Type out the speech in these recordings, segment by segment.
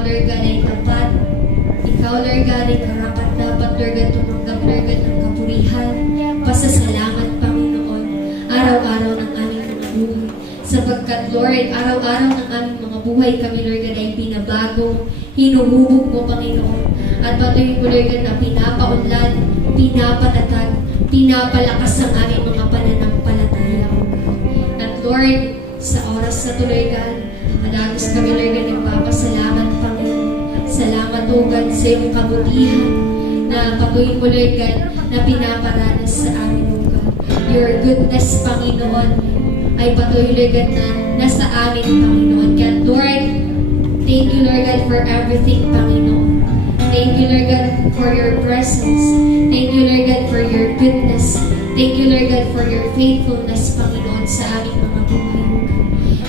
Lord God, ay tapat. Ikaw, Lord God, ay karapat dapat, Lord God, tumanggap, Lord God, ng kapurihan. Pasasalamat, Panginoon, araw-araw ng aming mga buhay. Sapagkat, Lord, araw-araw ng aming mga buhay kami, Lord God, ay binabago, hinuhubog mo, Panginoon. At patuloy mo, Lord God, na pinapaunlad, pinapatatag, pinapalakas ang aming mga pananampalataya, O God. At Lord, sa oras na tuloy, God, madagos kami, Lord God, nagpapasalamat, Panginoon. Salamat, O God, sa iyong kabutihan na patuloy mo, Lord God, na pinaparanas sa amin, O God. Your goodness, Panginoon, ay patuloy, Lord God, na nasa amin, Panginoon. Kaya, Lord, thank you, Lord God, for everything, Panginoon. Thank you, Lord God, for your presence. Thank you, Lord God, for your goodness. Thank you, Lord God, for your faithfulness, Panginoon, sa aming mga buhay.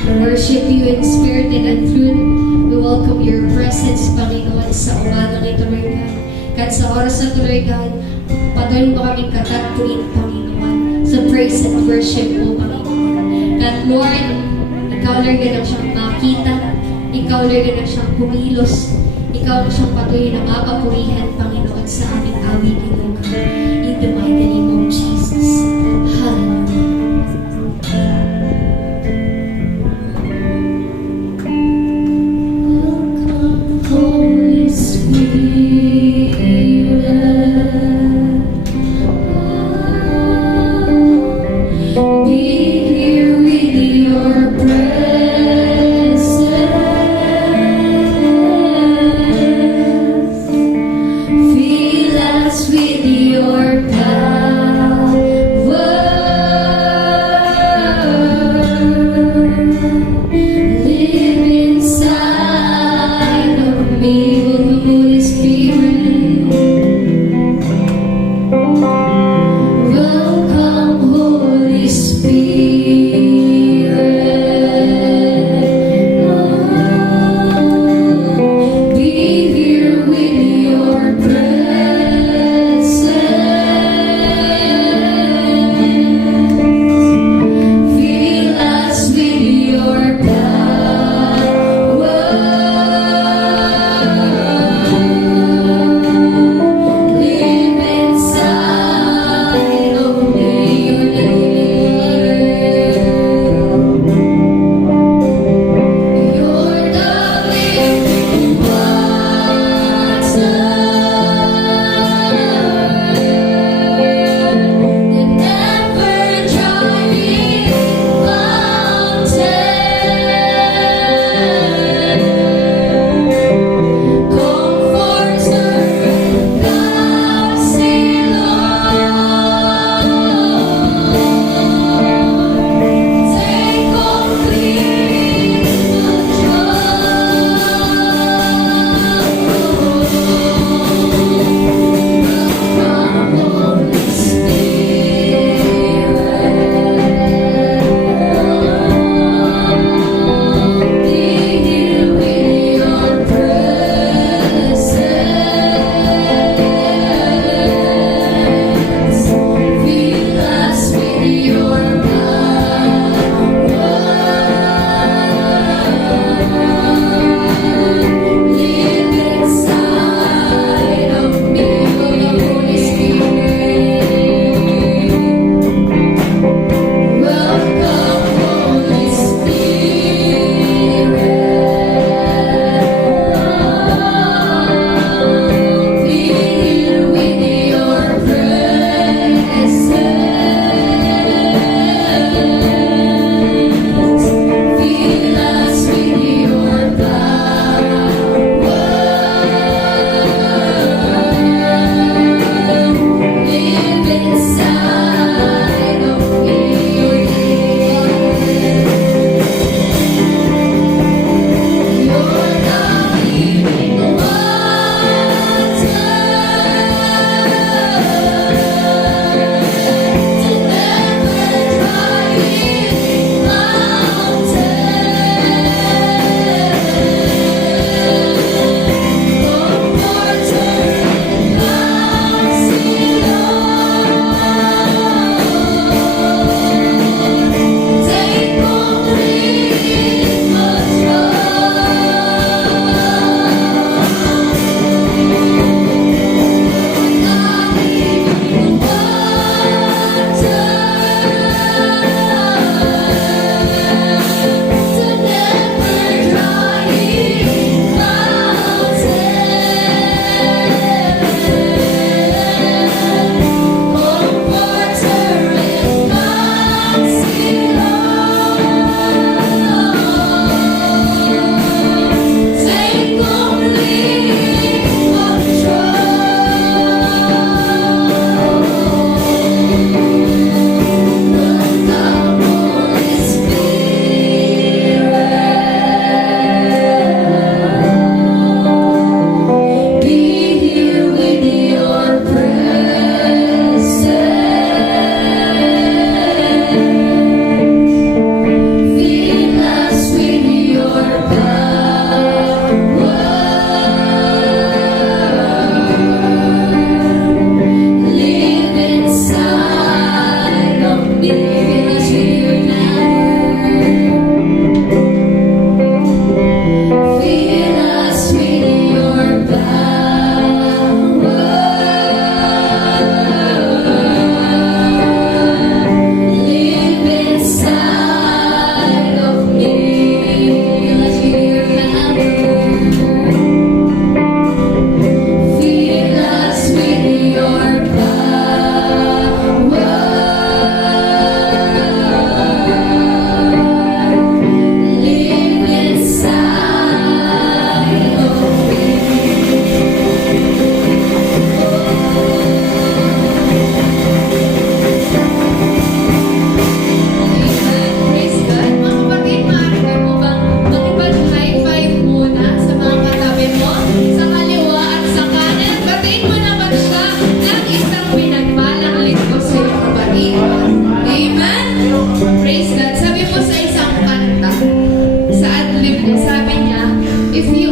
We worship you in spirit and in truth. We welcome your presence, Panginoon, sa umagang ito, Lord God. Kahit sa oras na ito, Lord God, patuloy mo kaming katagpuin, Panginoon, sa praise and worship mo, Panginoon. Kahit, Lord, ikaw, Lord God, ang siyang makita. Ikaw, Lord God, ang siyang kumilos. Ikaw ang siyang patuloy na mapapurihan, Panginoon, sa aming awitin, O God. In the mighty name of Jesus. Hallelujah. Welcome, Holy Spirit. Be here with your presence. Fill us with your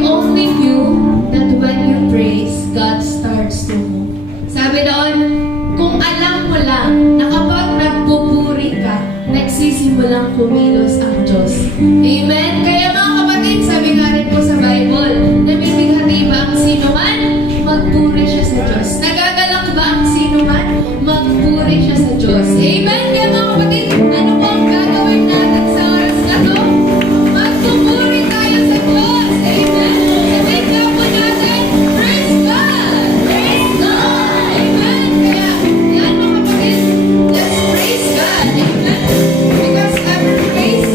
only knew that when you praise, God starts to move. Sabi doon, kung alam mo lang na kapag nagpupuri ka, nagsisimulang kumilos ang Diyos. Amen? Kaya mga kapatid, sabi nga rin po sa Bible, namibighati ba ang sino man? Magpuri siya sa Diyos. Nagagalak ba ang sino man? Magpuri siya sa Diyos. Amen? Kaya mga kapatid, ano po ang gagawin natin sa oras na to? Magpupuri tayo sa Diyos. Amen? Sabihin nga po natin, praise God! Praise God! Amen? Kaya, yan mga kapatid, let's praise God. Amen? Because our praise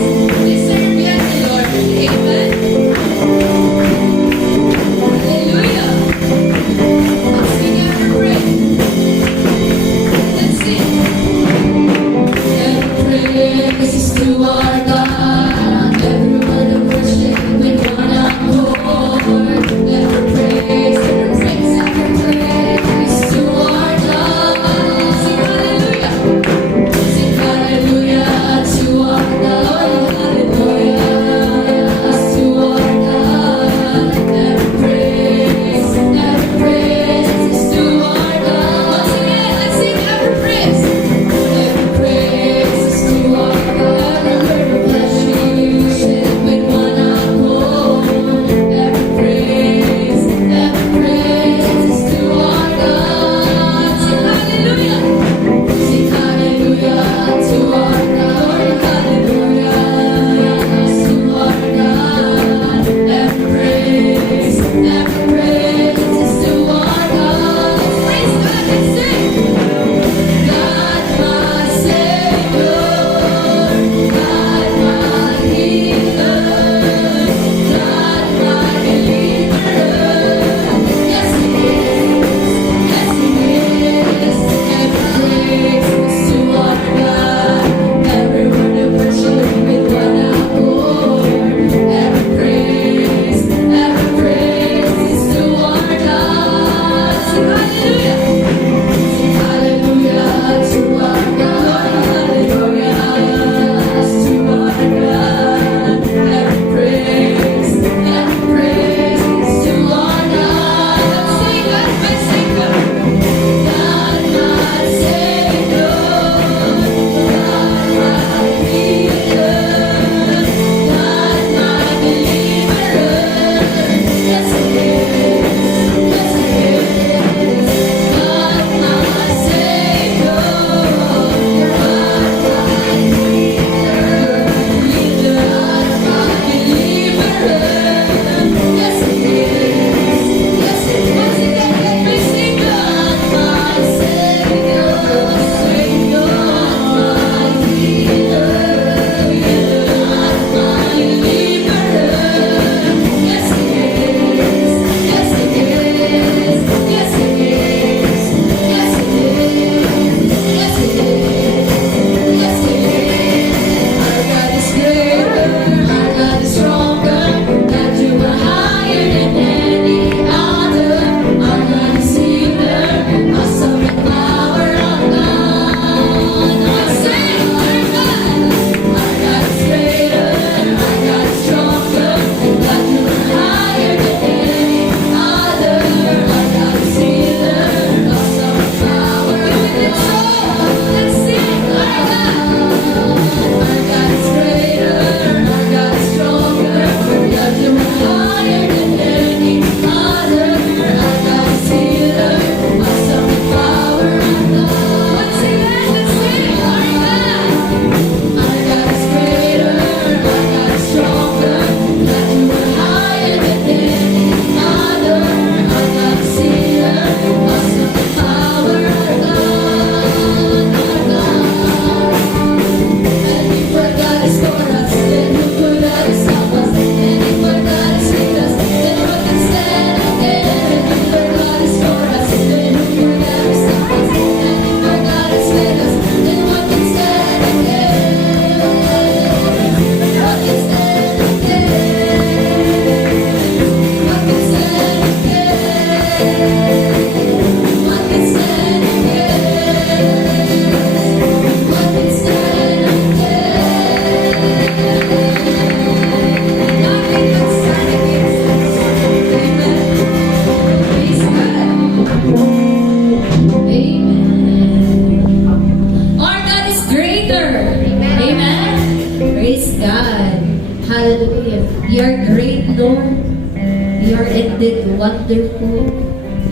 splendid, wonderful,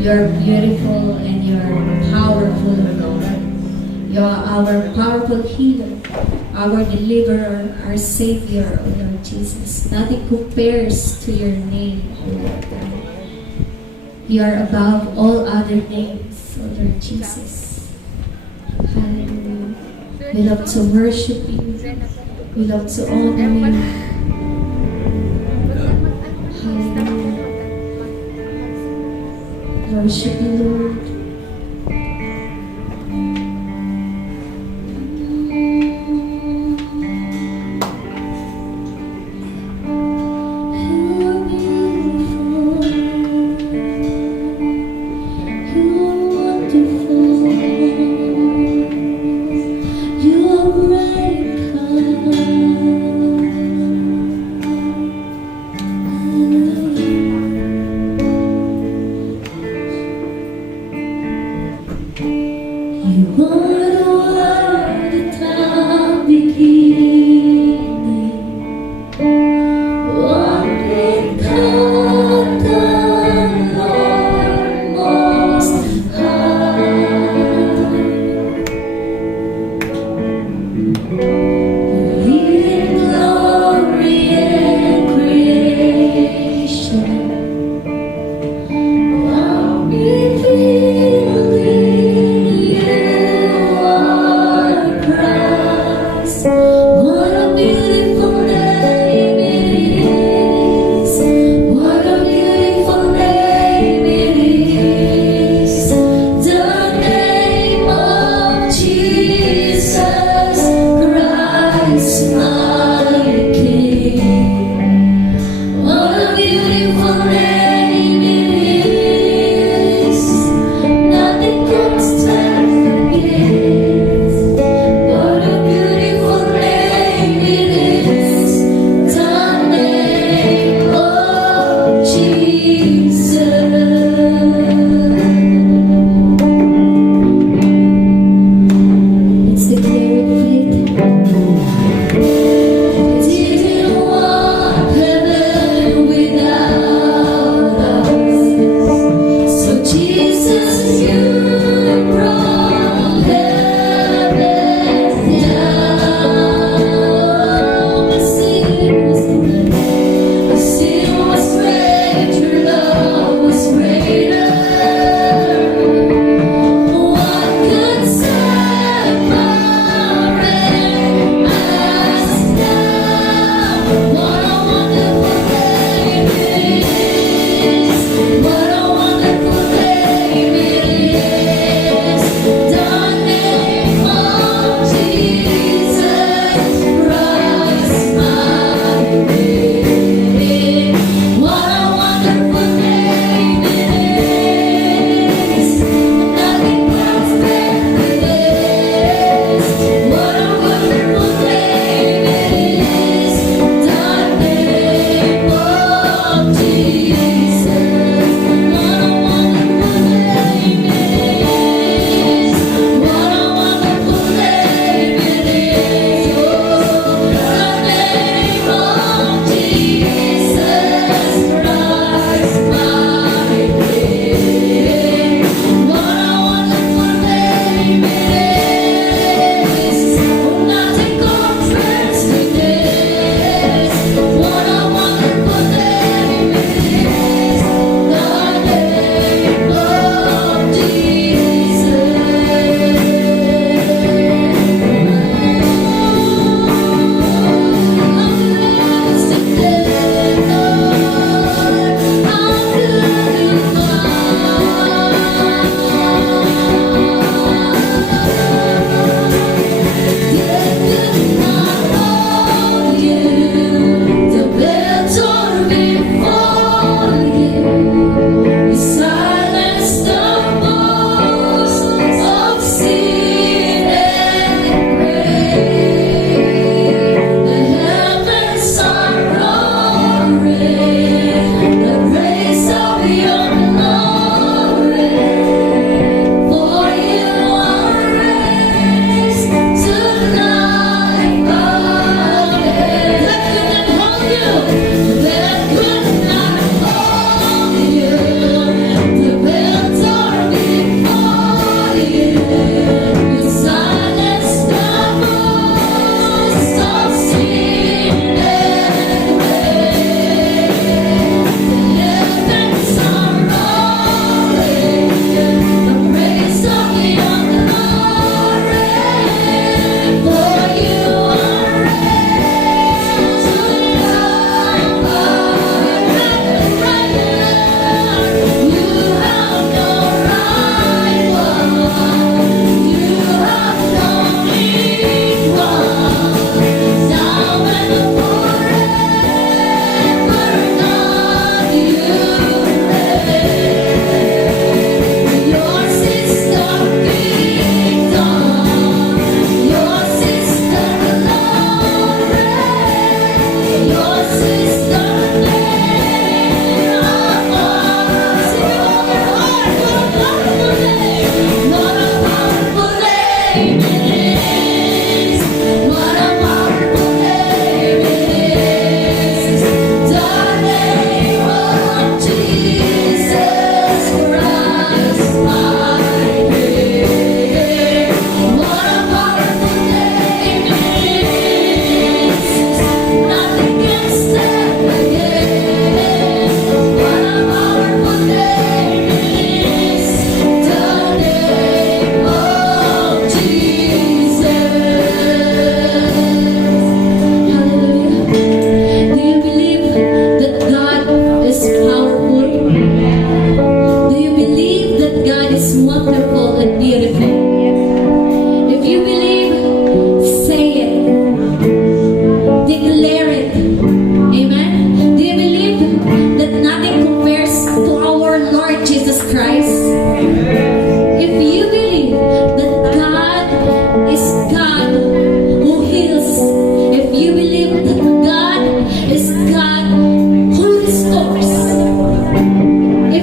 you're beautiful, and you're powerful, Lord. You are our powerful healer, our deliverer, our Savior, O Lord Jesus. Nothing compares to your name, O Lord God. You are above all other names, O Lord Jesus. Hallelujah. We love to worship you. We love to honor you. Hallelujah. Worship you, Lord.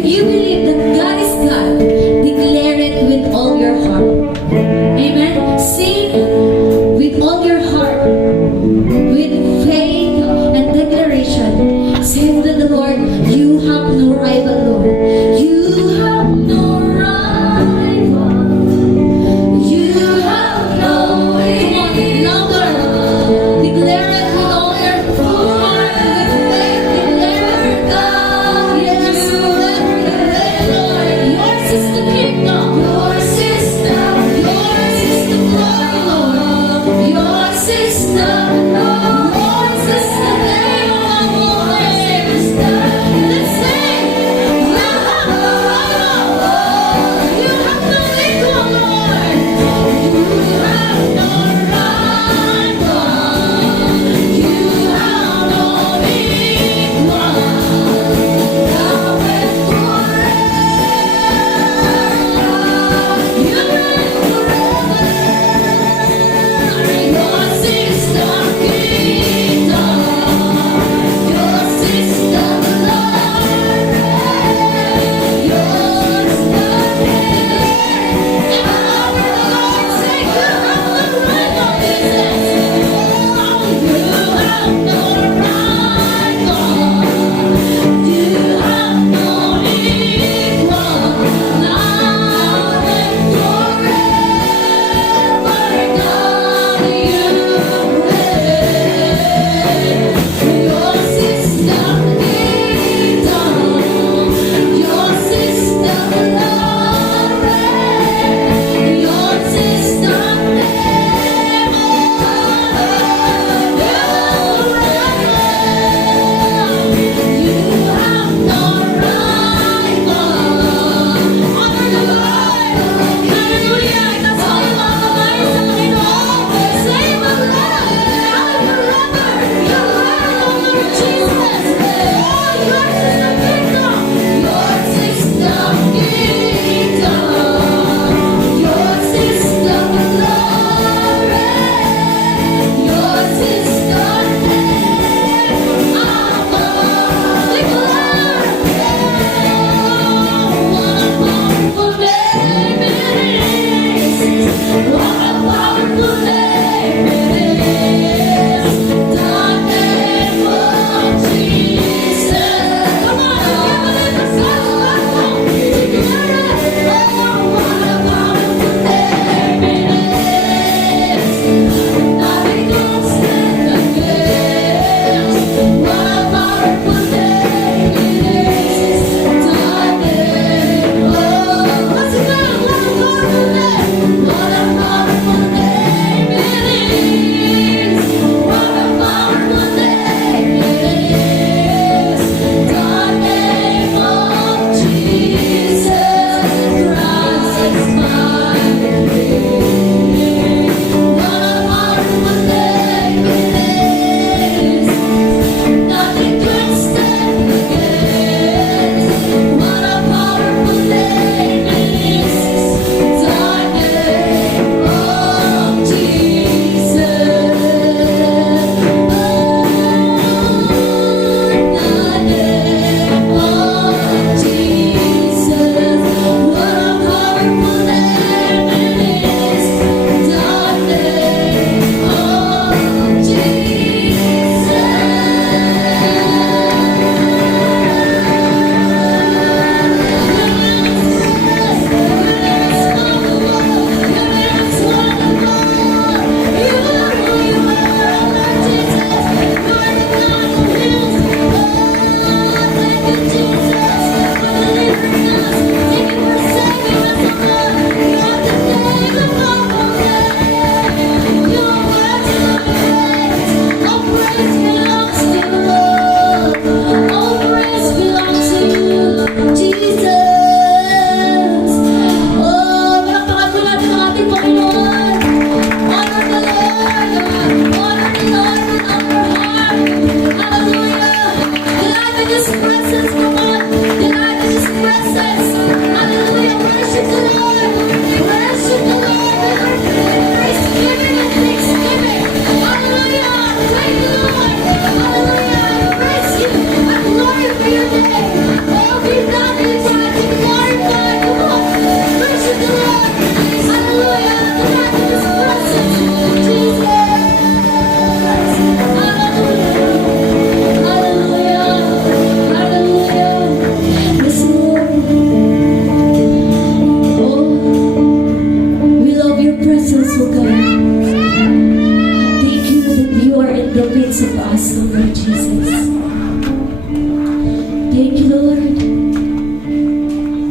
you believe that God is God, declare it with all your heart. Amen. Sing with all your heart, with faith and declaration. Say to the Lord, you have no rival, Lord. You have no rival. You have no equal. Louder. Declare it with all your heart, with faith. Declare God. Yes, declare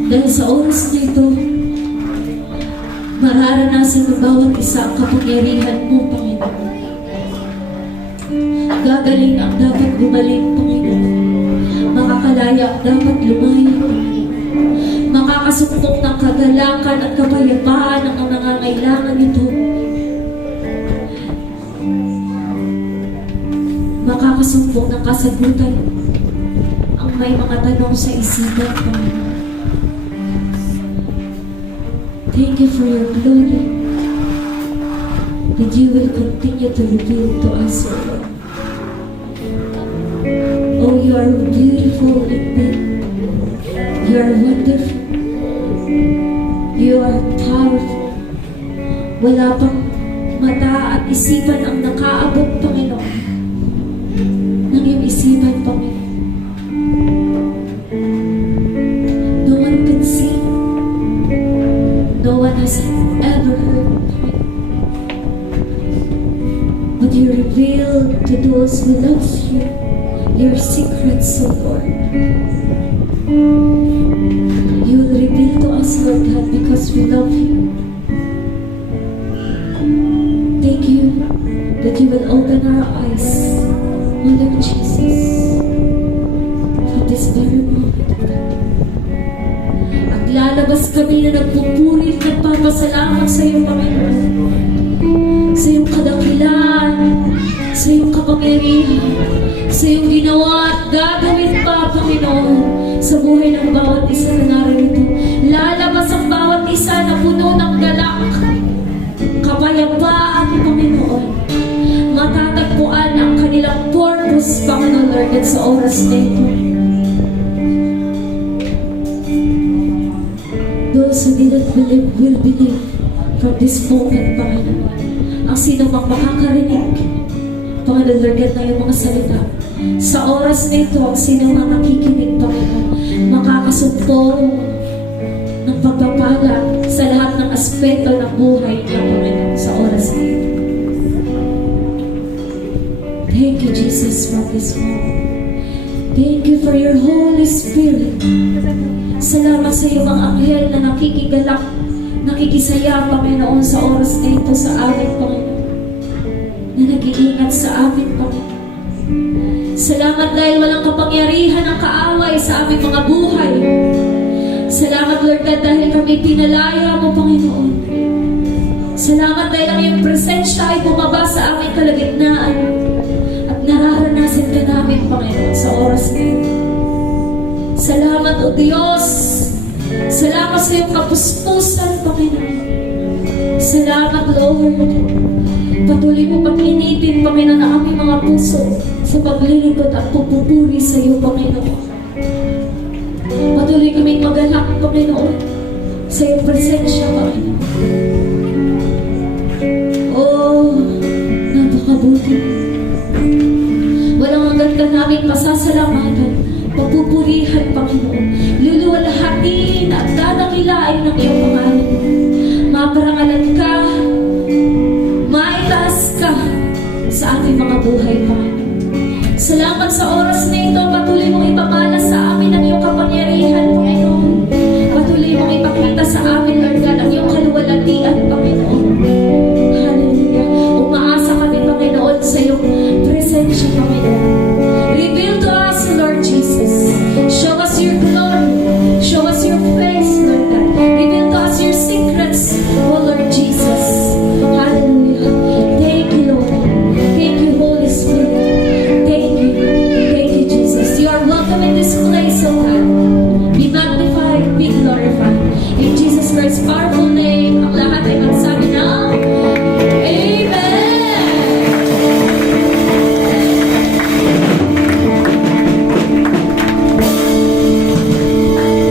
Dahil sa oras na ito, mararanasan ng bawat isa ang kapangyarihan mo, Panginoon. Gagaling ang dapat gumaling, Panginoon. Makakalaya ang dapat lumayo, Panginoon. Makakasumpok ng kagalakan at kapayapaan ang nangangailangan nito. Makakasumpok ng kasagutan ang may mga tanong sa isipan, Panginoon. Thank you for your glory, that you will continue to reveal to us, O Lord. Oh, you are beautiful indeed. You are wonderful. You are powerful. Wala pang mata at isipan ang nakaabot, Panginoon, ng iyong isipan, Panginoon. No one can see. No one has ever heard, but you reveal to those who love you your secrets, O Lord. You will reveal to us, Lord God, because we love you. Thank you that you will open our eyes, O Lord Jesus, from this very moment, O God. At lalabas kami na nagpupuri at nagpapasalamat sa iyo, Panginoon. Sa iyong kadakilan, sa iyong kapangyarihan, sa iyong ginawa at gagawin pa, Panginoon, sa buhay ng bawat isa na narito. Lalabas ang bawat isa na puno ng galak, kapayapaan, Panginoon. Matatagpuan ang kanilang purpose, Panginoon Lord, at sa oras na ito. Those who didn't believe will believe from this moment, Panginoon. Ang sino mang makakarinig, Panginoon Lord, at na yung mga salita. Sa oras na ito, ang sino mang nakikinig, Panginoon, makakasumpong ng pagpapala sa lahat ng aspeto ng buhay niya, Panginoon, sa oras na ito. Thank you, Jesus, for this moment. Thank you for your Holy Spirit. Salamat sa iyo, mga anghel na nakikigalak, nakikisaya, Panginoon, sa oras na ito sa amin, Panginoon, na nag-iingat sa amin, Panginoon. Salamat dahil walang kapangyarihan ang kaaway sa aming mga buhay. Salamat, Lord God, dahil kami pinalaya mo, Panginoon. Salamat dahil ang iyong presensya ay bumaba sa aming kalagitnaan at nararanasan ka namin, Panginoon, sa oras na ito. Salamat, O Diyos. Salamat sa iyong kapuspusan, Panginoon. Salamat, Lord. Patuloy mo pag-initin, Panginoon, ang aming mga puso sa paglilingkod at pupupuri sa iyo, Panginoon. Patuloy kaming magalak, Panginoon, sa iyong presensya, Panginoon. Oh, napakabuti. Walang hanggan ka namin pasasalamatan, papupurihan, Panginoon. Luluwalhatin at dadakilain ng iyong pangalan. Maparangalan ka, maitaas ka sa ating mga buhay, Panginoon. Salamat sa oras na ito. Patuloy mong ipamala sa amin ang iyong kapangyarihan, Panginoon. Patuloy mong ipakita sa amin, Lord God, ang iyong kaluwalhatian, Panginoon. Hallelujah. Umaasa kami, Panginoon, sa iyong presensya, Panginoon. Reveal to us, Lord Jesus. Show us your glory. Show us your face, Lord God. Reveal to us your secrets, O Lord Jesus. Hallelujah. Thank you, Lord. Thank you, Holy Spirit. Thank you. Thank you, Jesus. You are welcome in this place, O God. Be magnified, be glorified. In Jesus Christ's powerful name, ang lahat ay magsabi ng Amen!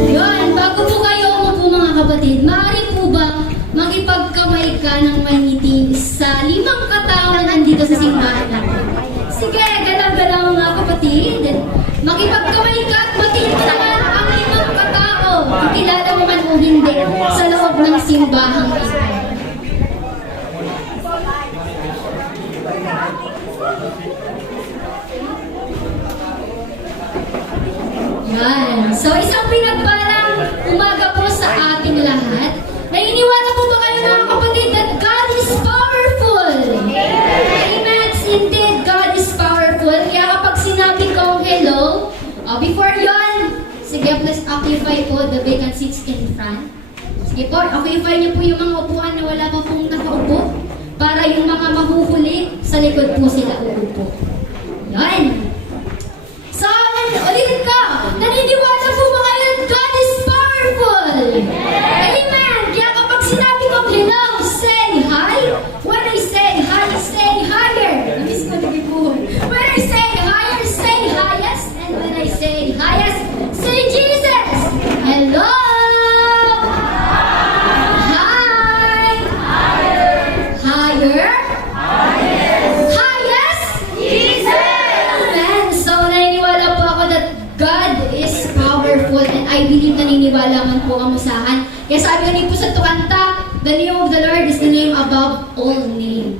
Yun, bago po kayo umupo mga kapatid, maaari po ba makipagkamay ka ng mahiting sa 5 katao na nandito sa simbahan natin? Sige, galaw-galaw mga kapatid. Makipagkamay ka at batiin mo naman ang 5 katao. Kilala mo man o hindi sa loob ng simbahan ito. Yan. So, isang pinagpalang umaga occupy po the vacant seats in front. Sige po, occupy niyo po yung mga upuan na wala pa pong nakaupo para yung mga mahuhuli sa likod po sila uupo. Yan. So, ulitin ko, naniniwala po ba kayo that God is powerful? Amen! Kaya kapag sinabi kong hello, say hi. When I say hi, say higher. Namiss ko nagibuhon. When I say higher, say highest. And when I say highest, say Jesus. Hello! Hi! Higher? Highest? Amen. So, naniniwala po ako that God is powerful and I believe naniniwala man po ang usahan. Kaya sabi ko po sa tukanta, the name of the Lord is the name above all name.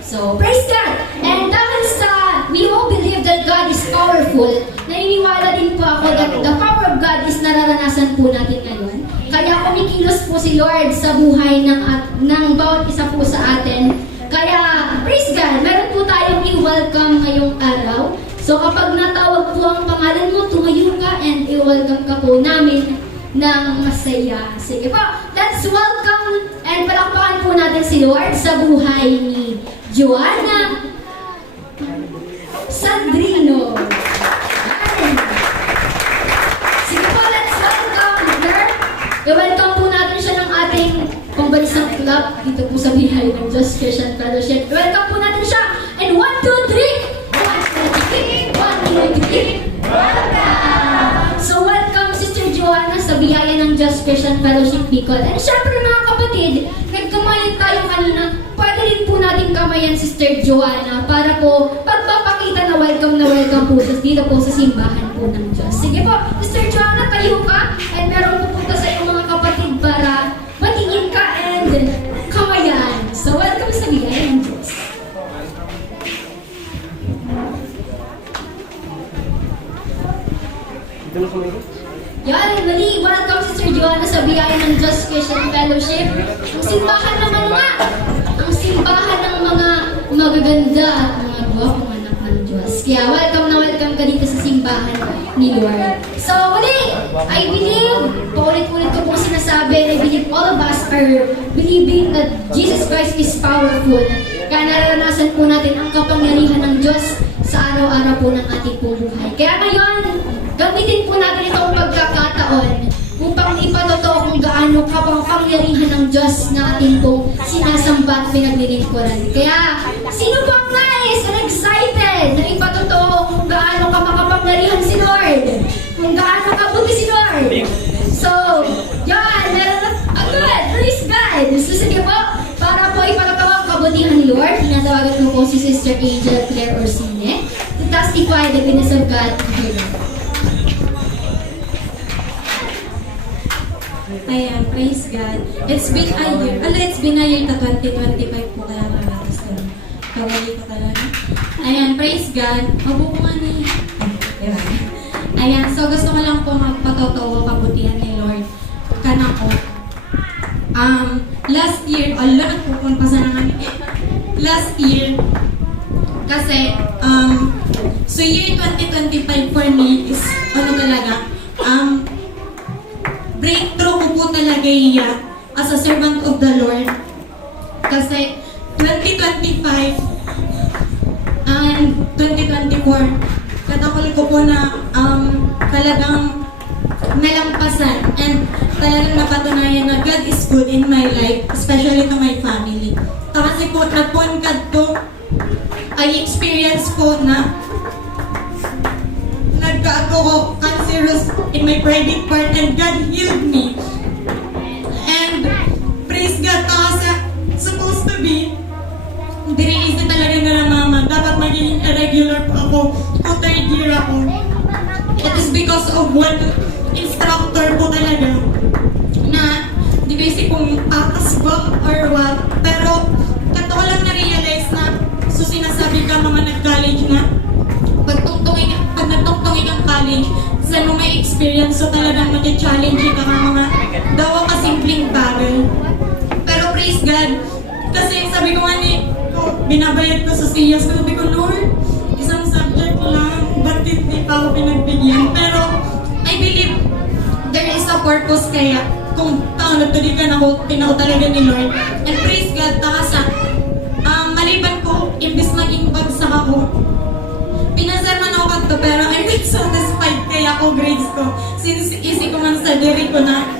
So, praise God! And dahil sa we all believe that God is powerful, naniniwala din po ako that the power of God is nararanasan po natin ngayon. Kaya kumikilos po si Lord sa buhay ng bawat isa po sa atin. Kaya, praise God, meron po tayong i-welcome ngayong araw. So kapag natawag po ang pangalan mo, tumayo ka and i-welcome ka po namin ng masaya. Sige po, let's welcome and palakpakan po natin si Lord sa buhay ni Joanna Sandrino. Sige po, let's welcome her. I-welcome po natin siya ng ating pambansang club dito po sa Bihay ng Diyos Christian Fellowship. I-welcome po natin siya. And 1, 2, 3! 1, 2, 3! Welcome! So welcome Sister Joanna sa Biyaya ng Diyos Christian Fellowship Bicol. And syempre mga kapatid, nagkamayan tayo kanina. Pwede rin po natin kamayan Sister Joanna para po pagpapakita na welcome po siya dito po sa simbahan po ng Diyos. Sige po, Sister Joanna, tayo ka and meron pupunta sa iyong mga kapatid para matingin ka and kamayan. So welcome sa Biyaya ng Diyos. Yan, mali. Welcome Sister Joanna sa Biyaya ng Diyos Christian Fellowship. Ang simbahan naman nga. Ang simbahan ng mga magaganda at mga buwapong anak ng Diyos. Kaya welcome na welcome ka dito sa simbahan ni Lord. So, uli, I believe, paulit-ulit ko pong sinasabi, I believe all of us are believing that Jesus Christ is powerful. Kaya naranasan po natin ang kapangyarihan ng Diyos sa araw-araw po ng ating pong buhay. Kaya ngayon, gamitin po natin itong pagkakataon upang ipatotoo kung gaano kapangyarihan ng Diyos na ating pong sinasamba at pinaglilingkuran. Kaya, sino bang nais and excited na ipatotoo kung gaano makapangyarihan si Lord? Kung gaano kabuti si Lord? So, yan, meron na agad, praise God! So, sige po, para po ipatotoo ang kabutihan ni Lord, tinatawagan ko po si Sister Angel Claire Orsine to testify the goodness of God here. Ayan, praise God. It's been a year na 2025 po kaya pamatas ko. Kawali ko talaga. Ayan, praise God. Mabubungan ni... Ayan, so gusto ko lang po magpatotoo kabutihan ni Lord. Kana ko. Last year, nagpupunta na kami. Last year, kasi, so year 2025 for me is, breakthrough ko po talaga iya as a servant of the Lord. Kasi 2025 and 2024, katakol ko po na talagang nalampasan and talagang napatunayan na God is good in my life, especially to my family. Kasi po, nagpunkad po, I experience po na nagkaago ko cancerous in my private part and God healed me. And praise God, kasi supposed to be, diniisip talaga na mama, dapat maging irregular po ako kung third year ako. It is because of one instructor po talaga na di ba isip kung atas ba or what. Pero kato ko lang na-realize na so sinasabi ka mga nag-college na pag nagtungtungin ang college, saan mo may experience, so talagang mag-challenge ka mga dawa kasimpleng bagay. Pero praise God, kasi sabi ko nga binabayad ko sa siyas, sabi ko, Lord, isang subject lang, ba't hindi pa ako pinagbigyan? Pero I believe there is a purpose kaya kung nagtuligan ako, pinao talaga ni Lord. And praise God, sa maliban ko, imbis maging bagsak ako, pinasarman ako kanto, pero I'm not satisfied kaya ako grades ko. Since easy ko man sa diri ko na,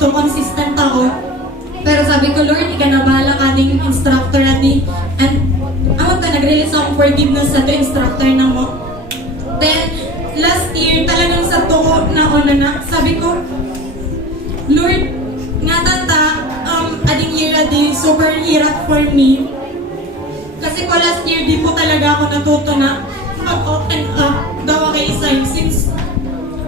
consistent ako. Pero sabi ko, Lord, ika na bahala ka ding instructor natin. And ako nag-release akong forgiveness sa instructor na mo. Then, last year, talagang sa tuko na sabi ko, Lord, nga tata, ading year adi, super hirap for me. Kasi ko last year, di po talaga ako natuto na mag-open up daw kay Isay. Since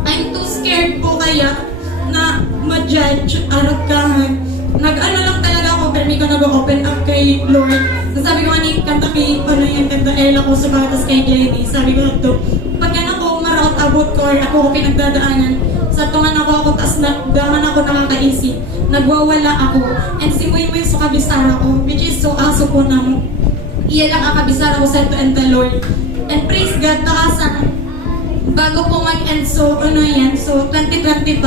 I'm too scared po kaya na ma-judge, arat kahan. Nag-ano lang talaga ako, pero hindi ko nag-open up kay Lord. So sabi ko ni kanta kay, kanta Ella ko sa batas kay Jenny. Sabi ko ito, pag yan ako maraot abot ko or ako ko pinagdadaanan, sa tungan ako tas daman ako nakakaisip, nagwawala ako, and si Muy sa kabisara ko, which is so aso ko na mo. Iya lang ang kabisara ko sa ito and the Lord. And praise God, takasan, bago po mag-end, so 2025,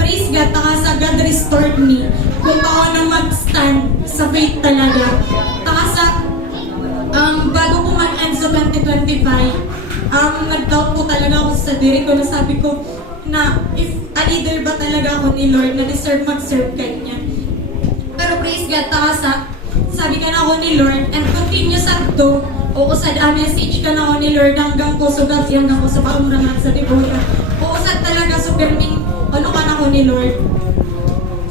praise God, takasa God restored me kung paano mag-stand sa faith talaga. Takasa, bago po mag-end sa 2025, nag-doubt po talaga ako sa diri ko na sabi ko na if a leader ba talaga ako ni Lord na deserve mag-serve kanya. Pero praise God, takasa, sabi ka na ako ni Lord and continue sa to, o usad message ka na ako ni Lord hanggang ko sugat hanggang ko sa paumrangan sa dibora. O usad talaga superming ano ka na ako ni Lord.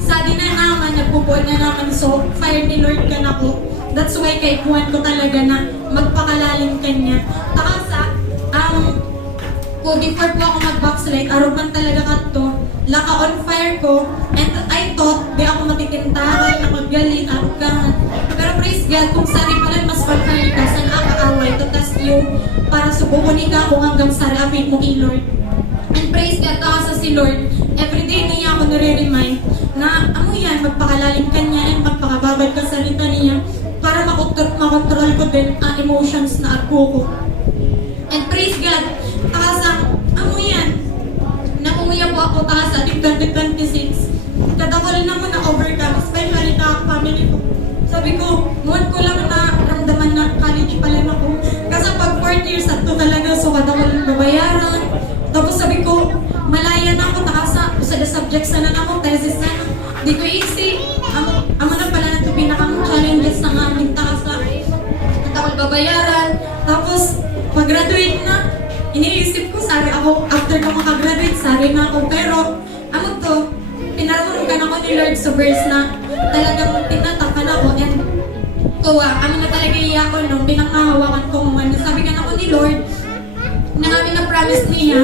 Sabi na naman, nagpupuan na naman, so fire ni Lord ka na ko. That's why kay kuhan ko talaga na magpakalalim kanya. Takasa, before po ako mag-backslide, aruban talaga ka to, laka on fire ko, and I thought, di ako matitintahan, na maggalit, arugan. Pero praise God, kung sari pa lang mas on fire ka, saan akaaway, to test you, para subukunin ka kung hanggang sari apit mo kay Lord. And praise God, takasa si Lord, everyday niya ako nare-remind na amo yan, magpakalalim ka niya and magpakababad ka salita niya para makontrol ko din ang emotions na ako ko. And praise God, takasa, amo yan, napumuya po ako takasa, 2026. Katakol naman na overcome, especially ta family ko. Sabi ko, muwan ko lang na ramdaman na college pa lang ako. Kasi pag 4th year, sakto talaga, so katakol babayaran. Tapos sabi ko, malaya na ako, takasa, usada subjects na ako, thesis na. Di ko easy. Amo na pala na ito pinakang challenges na nga aming takasa. Katakol babayaran. Tapos, pag-graduate na, iniisip ko, sari ako, after ko makagraduate, sari na ako. Pero, amo to, pinarungan ako ni Lord sa verse na talagang tinatakan ako. And, amo na talaga iya ko nung pinangahawakan ko mo. Sabi ka na ako ni Lord, na namin na-promise niya,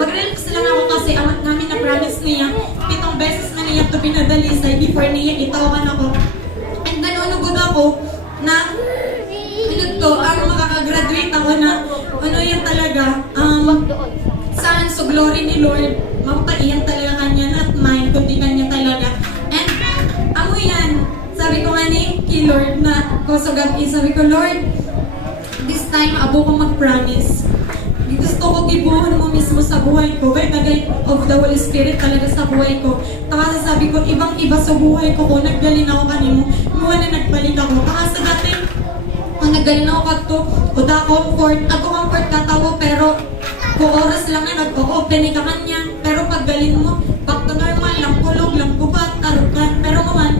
mag-relax lang ako kasi amat namin na-promise niya, 7 beses na niya ito pinadalisay before niya itawakan ako. And then, unugod ako na, makakagraduate ako na, yan talaga, saan so glory ni Lord, mapapaiyan talaga kanya, not mine, kundi kanya talaga. And, amo yan, sabi ko nga ni kay Lord na, sabi ko, Lord, this time, abo ko mag-promise. Gusto ko gibuhan mo mismo sa buhay ko, by the guide of the Holy Spirit talaga sa buhay ko. Kasi sabi ko, ibang-iba sa buhay ko, kung naggalin ako kanimo, muna na nagbalik ako. Kasi dati, kung naggalin ako kato, o da comfort, ako comfort katawo, pero kung oras lang na nag-o-open ka kanya, pero paggalin mo, back to normal, lang kulog, lang kubat, arugan, pero naman,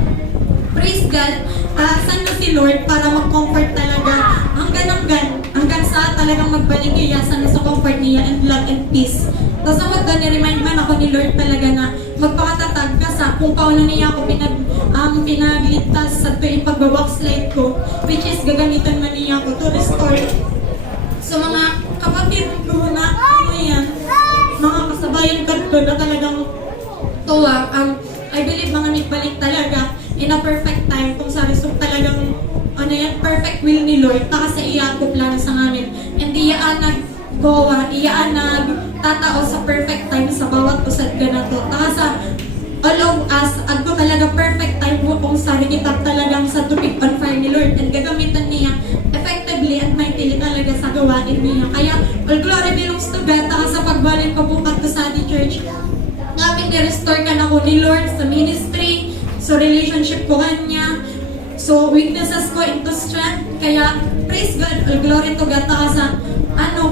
praise God, saan na si Lord para mag-comfort talaga, hanggang sa talagang magbalik iyasan sa comfort niya and love and peace. Tapos ang ni-remind man ako ni Lord talaga na magpakatatag ka sa kung paano niya ako pinagligtas sa tuwing pagbabackslide ko, which is gagamitan man niya ako to restore. So mga kapatid ko na, mga kasabayan ko na talagang tuwa, I believe mga nagbalik talaga in a perfect time kung sa result talagang perfect will ni Lord, taka sa iya ko plano sa amin. And iyaan naggawa, iyaan nagtatao sa perfect time sa bawat usad ka na to. Taka sa all of us, agto talaga perfect time mo kung sari kitap talagang sa tubig on fire ni Lord. And gagamitan niya effectively at mightily talaga sa gawain niya. Kaya, all glory belongs to God. Taka sa pagbalik ko bukat ko sa ating church. Kami ni-restore ka na ko ni Lord sa ministry, so relationship ko kanya, so weaknesses ko into strength. Kaya praise God, all glory to God. Sa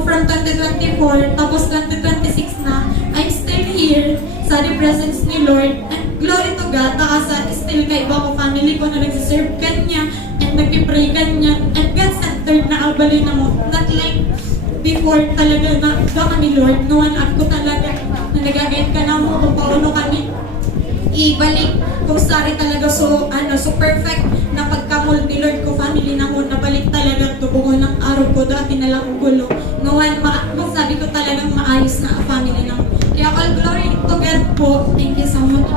from 2024, tapos 2026 na, I'm still here sa the presence ni Lord. And glory to God, sa still kay iba ko family ko na nagsiserve kanya and nagpipray kanya. And God-centered na albali na mo. Not like before talaga na ikaw kami Lord, noon ako talaga na nagagayad ka na mo kung paano kami ibalik kung sari talaga so perfect na pagkamol ni Lord ko family na mo nabalik talaga tubugo ng araw ko dati na lang gulo noon masabi ko talagang maayos na ang family na mo. Kaya all glory to God po. Thank you so much.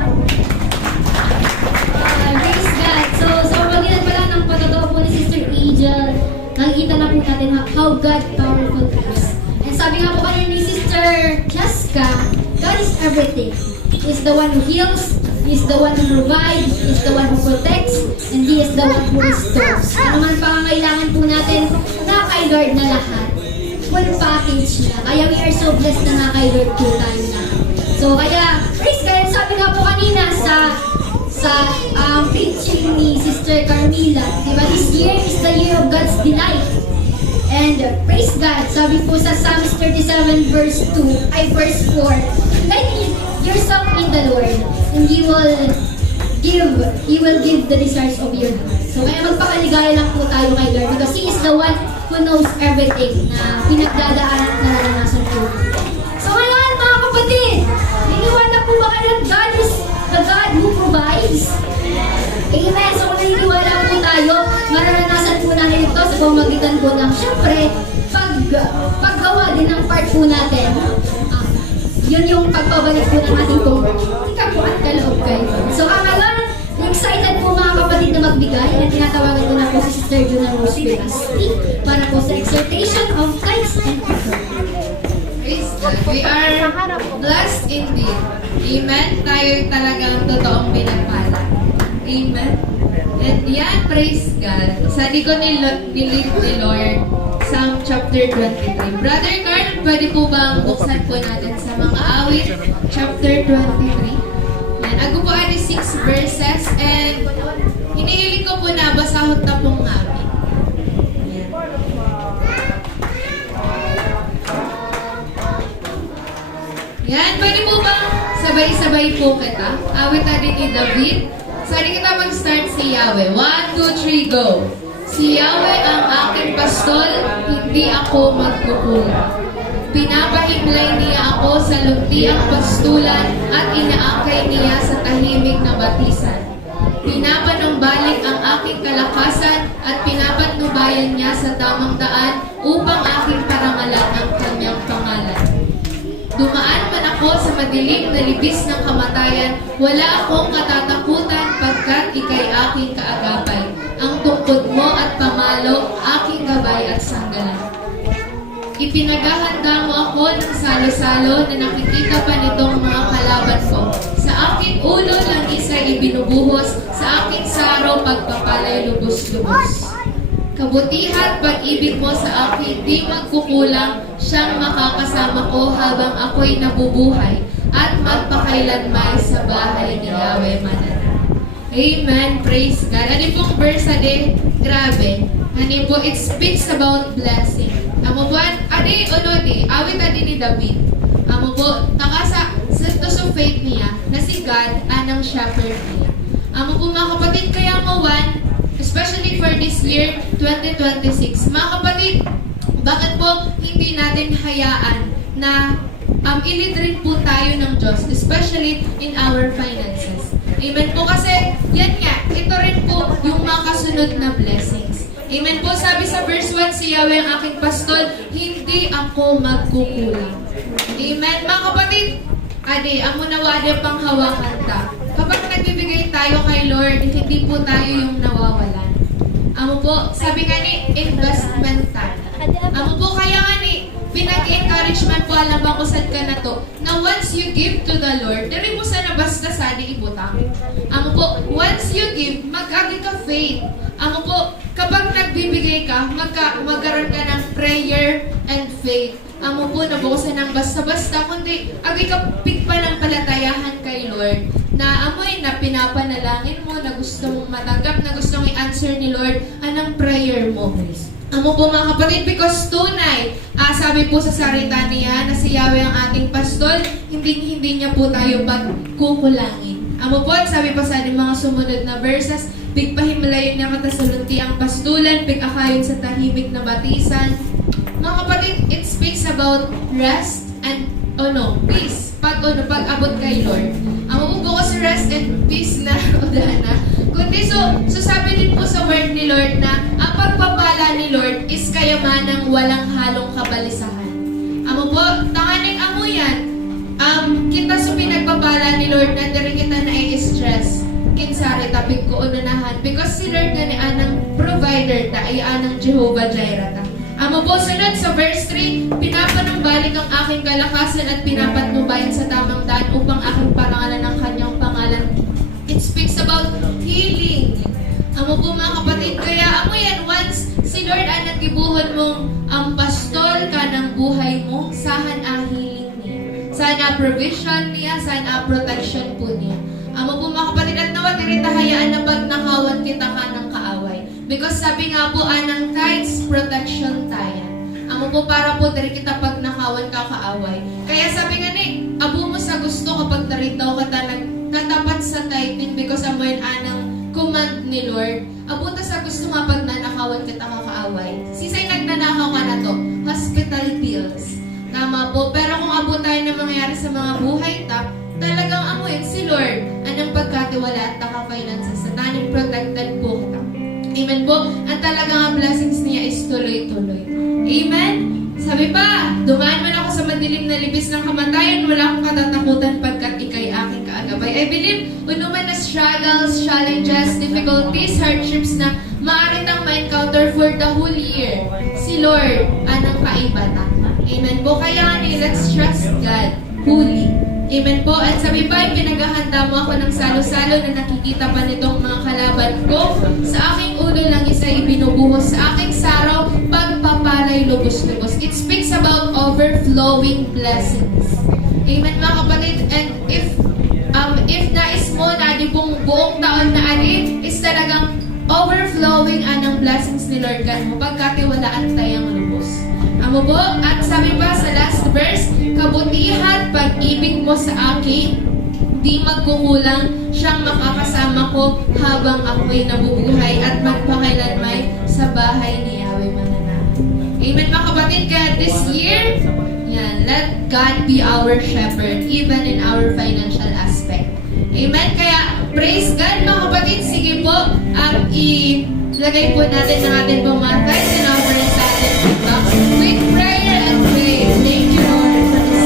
Praise God. So magilan pala ng pagkatao po ni Sister Angel, nakikita na po natin how God powerful is. And sabi nga po kanina ni Sister Jessica, God is everything. He is the one who heals, He is the one who provides, He is the one who protects, and He is the one who restores. Ano man pangangailangan po natin, na kay Lord na lahat. Full package na. Kaya we are so blessed na kay Lord po tayo na. So kaya, praise God, sabi nga po kanina sa preaching ni Sister Carmila, diba, this year is the year of God's delight. And praise God, sabi po sa Psalms 37 verse 4, delight yourself in the Lord, and He will give the desires of your heart. So kaya magpakaligaya lang po tayo kay Lord because He is the one who knows everything na pinagdadaanan at naranasan po. So ngayon mga kapatid, niniwala po ba kayo that God is the God who provides? Amen. So kung naniniwala po tayo, mararanasan po natin ito sa pamamagitan po ng syempre, paggawa din ng part po natin. Yun yung pagpabalik po ng ating kung ikaw po at kaloob kayo. So ngayon, excited po mga kapatid na magbigay at tinatawagan ko na po si Sister Juna Rose Velasquez para po sa exhortation of tithes and offering. Praise God. We are blessed indeed. Amen. Tayo talagang totoong pinagpala. Amen. And yan, praise God. Sa di ko nilig ni Lord, Psalm chapter 23. Brother Carl, pwede po bang buksan po natin sa mga awit, chapter 23. Yan. Ako po ay 6 verses and hinihiling ko po na basahot na pong namin. Yan. Yan, pwede po bang sabay-sabay po kita? Awit na din ni David. Sari kita mag-start si Yahweh. 1, 2, 3, go! Si Yahweh ang aking pastol, hindi ako magkukulang. Pinapahimlay niya ako sa lugtiang pastulan at inaakay niya sa tahimik na batisan. Pinapanumbalik ang aking kalakasan at pinapatnubayan niya sa tamang daan upang aking parangalan ang kanyang pangalan. Dumaan man ako sa madilim na libis ng kamatayan, wala akong katatakutan pagkat ika'y aking kaagapay. Ang tungkod mo at pamalo, aking gabay at sanggalan. Ipinaghahanda mo ako ng salo-salo na nakikita pa nitong mga kalaban ko. Sa aking ulo lang isa'y ibinubuhos, sa aking saro pagpapalay lubos-lubos. Kabutihan, pag-ibig mo sa akin, di magkukulang, siyang makakasama ko habang ako'y nabubuhay at magpakailanmay sa bahay ni Yahweh manana. Amen. Praise God. Ano pong verse ade? Grabe. Ano po? It speaks about blessing. Amo po, ade, awit ade ni David. Amo po, takasa sa of faith niya na si God anang shepherd niya. Amo po mga kapatid, kaya mo especially for this year, 2026. Mga kapatid, bakit po hindi natin hayaan na ilid rin po tayo ng Diyos, especially in our finances. Amen po kasi, yan nga, ito rin po yung makasunod na blessings. Amen po, sabi sa verse 1, si Yahweh ang aking pastol, hindi ako magkukulang. Amen, mga kapatid, ade, amo nawade pang hawakan ta. Kapag nagbibigay tayo kay Lord, hindi po tayo yung nawawalan. Amo po, sabi nga ni, investment tayo. Amo po, kaya nga ni, pinag-encouragement po, alam ba kung saan ka na to, na once you give to the Lord, dari mo sana basta sadi ibutang. Amo po, once you give, mag-agi ka faith. Amo po, kapag nagbibigay ka, magkaroon ka ng prayer and faith. Amo po, nabukusan ng basta-basta, kundi agi ka pigpa ng palatayahan pinapanalangin mo, na gusto mong matanggap, na gusto mong i-answer ni Lord, anong prayer mo? Amo po mga kapatid, because tunay, sabi po sa salita niya na si Yahweh ang ating pastol, hindi niya po tayo pagkukulangin. Amo po, at sabi pa sa ating mga sumunod na verses, pigpahimalayon niya katasalunti ang pastulan, pig-akayon sa tahimik na batisan. Mga kapatid, it speaks about rest and peace. Pag-abot kay Lord. Amo po sa rest and peace na udana. Kundi so sabi din po sa word ni Lord na ang pagpapala ni Lord is kayamanang walang halong kabalisahan. Amo po, tanganing amo yan. Kita sa pinagpapala ni Lord na diri kita na i-stress. Kinsari tapig ko unahan. Because si Lord na ni anang provider ta ay anang Jehovah Jireh ta. Amo po, sunod sa verse 3, pinapanumbalik ang aking kalakasan at pinapatnubayan sa tamang daan upang aking parangalan ng kanyang pangalan. It speaks about healing. Amo po mga kapatid, kaya amo yan, once si Lord ang nagkibuhon mong ang pastol ka ng buhay mo, sahan ang healing niya. Sahan ang provision niya, sahan ang protection po niya. Amo po mga kapatid, at nawa dirita hayaan na pag nakawan kita ka ng kaaway. Because sabi nga po, anang tides, protection tayo. Amo po para po diri kita pag nakawan ka kaaway. Kaya sabi nga ni, abo mo sa gusto kapag daritaw ka nagtatapat sa tithing because amo yun anang command ni Lord. Abo ta sa gusto nga pag nanakawan kita kakaaway. Sisay nagnanakaw ka na to, hospital bills. Tama po, pero kung abo tayo na mangyayari sa mga buhay ta, talagang amo yun si Lord. Anong pagkatiwala at taka-finances sa taning protected po kita. Amen po. At talagang ang blessings niya is tuloy-tuloy. Amen? Sabi pa, dumaan man ako sa madilim na libis ng kamatayan, wala akong katatakutan pagkat ikay aking kaagabay. I believe, unuman na struggles, challenges, difficulties, hardships na maaari tang ma-encounter for the whole year. Si Lord, anang kaibata. Amen po. Kaya let's trust God fully. Amen po. At sabi pa, pinaghahanda mo ako ng salo-salo na nakikita pa nitong mga kalaban ko. Sa aking ulo lang isa ibinubuhos, sa aking saraw, pagpapalay lubos-lubos. It speaks about overflowing blessings. Amen mga kapatid. And if nais mo na di pong buong taon na ali, is talagang overflowing anang blessings ni Lord God mo. Pagkatiwalaan tayong lubos. Amo po, at sabi pa sa last verse, kabutihan, pag-ibig mo sa akin, di magkukulang, siyang makakasama ko habang ako'y nabubuhay at magpakailanmay sa bahay ni Yahweh mananahan. Amen mga kapatid, kaya this year, let God be our shepherd, even in our financial aspect. Amen, kaya praise God mga kapatid, sige po, ilagay po natin ang ating mga tithes and offerings sa ating box with prayer and faith. Thank you, Lord, for this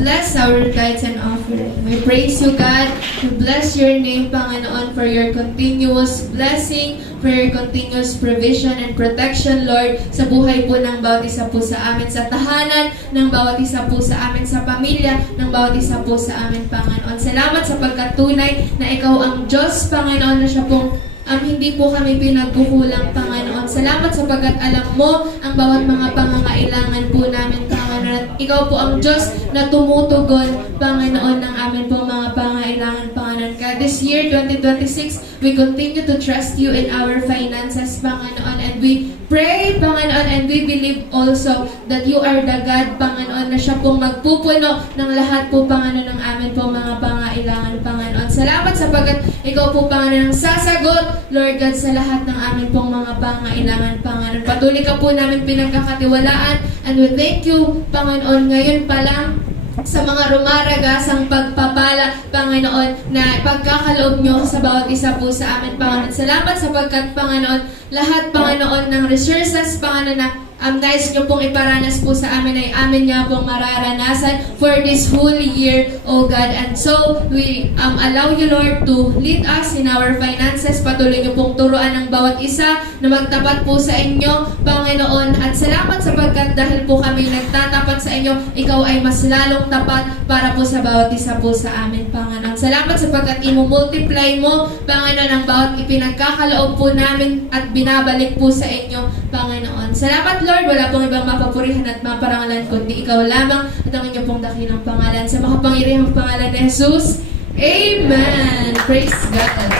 bless our tithes and offering. We praise you, God. We bless your name, Panginoon, for your continuous blessing, for your continuous provision and protection, Lord, sa buhay po ng bawat isa po sa amin, sa tahanan, ng bawat isa po sa amin, sa pamilya, ng bawat isa po sa amin, Panginoon. Salamat sa pagkatunay na ikaw ang Diyos, Panginoon, na siya pong hindi po kami pinagkukulang, Panginoon. Salamat sapagkat alam mo ang bawat mga pangangailangan po namin, Panginoon. At ikaw po ang Diyos na tumutugon, Panginoon, ng amin po mga pangangailangan, Panginoon. Kaya this year, 2026, we continue to trust you in our finances, Panginoon. And we pray, Panginoon, and we believe also that you are the God, Panginoon, na siya pong magpupuno ng lahat po, Panginoon, ng amin po mga pangailangan, Panginoon. Salamat sapagkat ikaw po, Panginoon, ang sasagot, Lord God, sa lahat ng amin pong mga pangailangan, Panginoon. Patuloy ka po namin pinagkakatiwalaan, and we thank you, Panginoon, ngayon pa lang, sa mga rumaragasang pagpapala, Panginoon, na pagkakaloob nyo sa bawat isa po sa amin, Panginoon. Salamat sapagkat, Panginoon, lahat, Panginoon, ng resources, Panginoon, na nais nyo pong iparanas po sa amin ay amin nga pong mararanasan for this whole year, O God. And so, we allow you, Lord, to lead us in our finances. Patuloy nyo pong turuan ng bawat isa na magtapat po sa inyo, Panginoon. At salamat sapagkat dahil po kami nagtatapat sa inyo, ikaw ay mas lalong tapat para po sa bawat isa po sa amin, Panginoon. Salamat sapagkat imumultiply mo, Panginoon, ang bawat ipinagkakaloob po namin at binabalik po sa inyo, Panginoon. Salamat, Lord, wala pong ibang mapapurihan at maparangalan kundi ikaw lamang at ang inyong pong dakilang pangalan. Sa makapangyarihang pangalan ni Jesus, Amen! Praise God!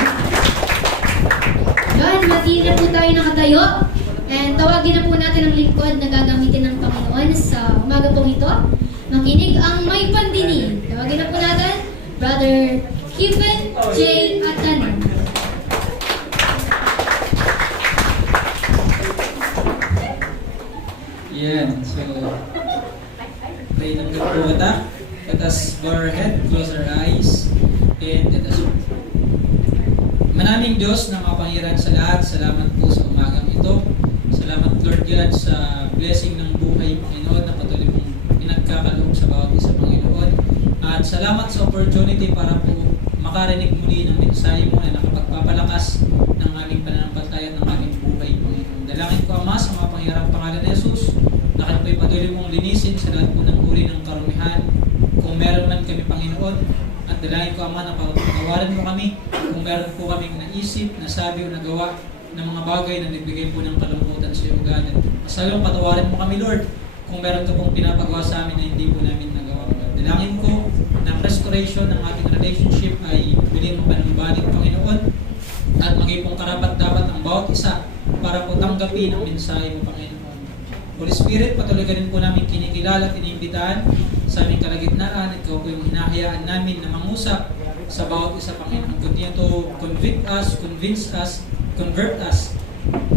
Yan, matiin na po tayo nakatayo. And tawagin na po natin ang lingkod na gagamitin ng Panginoon sa umaga pong ito. Makinig ang may pandinig. Tawagin na po natin, Brother Kevin J. Atanan. Yan, so pray ng God po ata. Let us bow our head, close our eyes, and let us pray. Maraming Diyos na makapangyarihan sa lahat, salamat po sa umagang ito. Salamat, Lord God, sa blessing ng buhay, Panginoon, na patuloy mong pinagkakaloob sa bawat isa, Panginoon. At salamat sa opportunity para po makarinig muli ng mensahe mo na nakapagpapalakas ng aming pananampalataya at ng aming buhay, Panginoon. Dalangin ko, Ama, sa makapangyarihang pangalan ni Jesus, na kayo po'y patuloy mong linisin sa lahat po ng uri ng karumihan. Kung meron man kami, Panginoon, at dalangin ko, Ama, na patawarin mo kami kung meron po kaming naisip, nasabi o nagawa ng mga bagay na nagbigay po ng kalungkutan sa iyo, God. At masalong patawarin mo kami, Lord, kung meron ka pong pinapagawa sa amin na hindi po namin nagawa, God. Dalangin ko na ang restoration ng ating relationship ay bilhin mo panumbalik, Panginoon, at maging pong karapat-dapat ang bawat isa para po tanggapin ang mensahe mo, Panginoon. Holy Spirit, patuloy ka rin po namin kinikilala at iniimbitahan sa aming kalagitnaan. Ikaw po yung hinahayaan namin na mangusap sa bawat isa, Panginoon. Continue to convict us, convince us, convert us.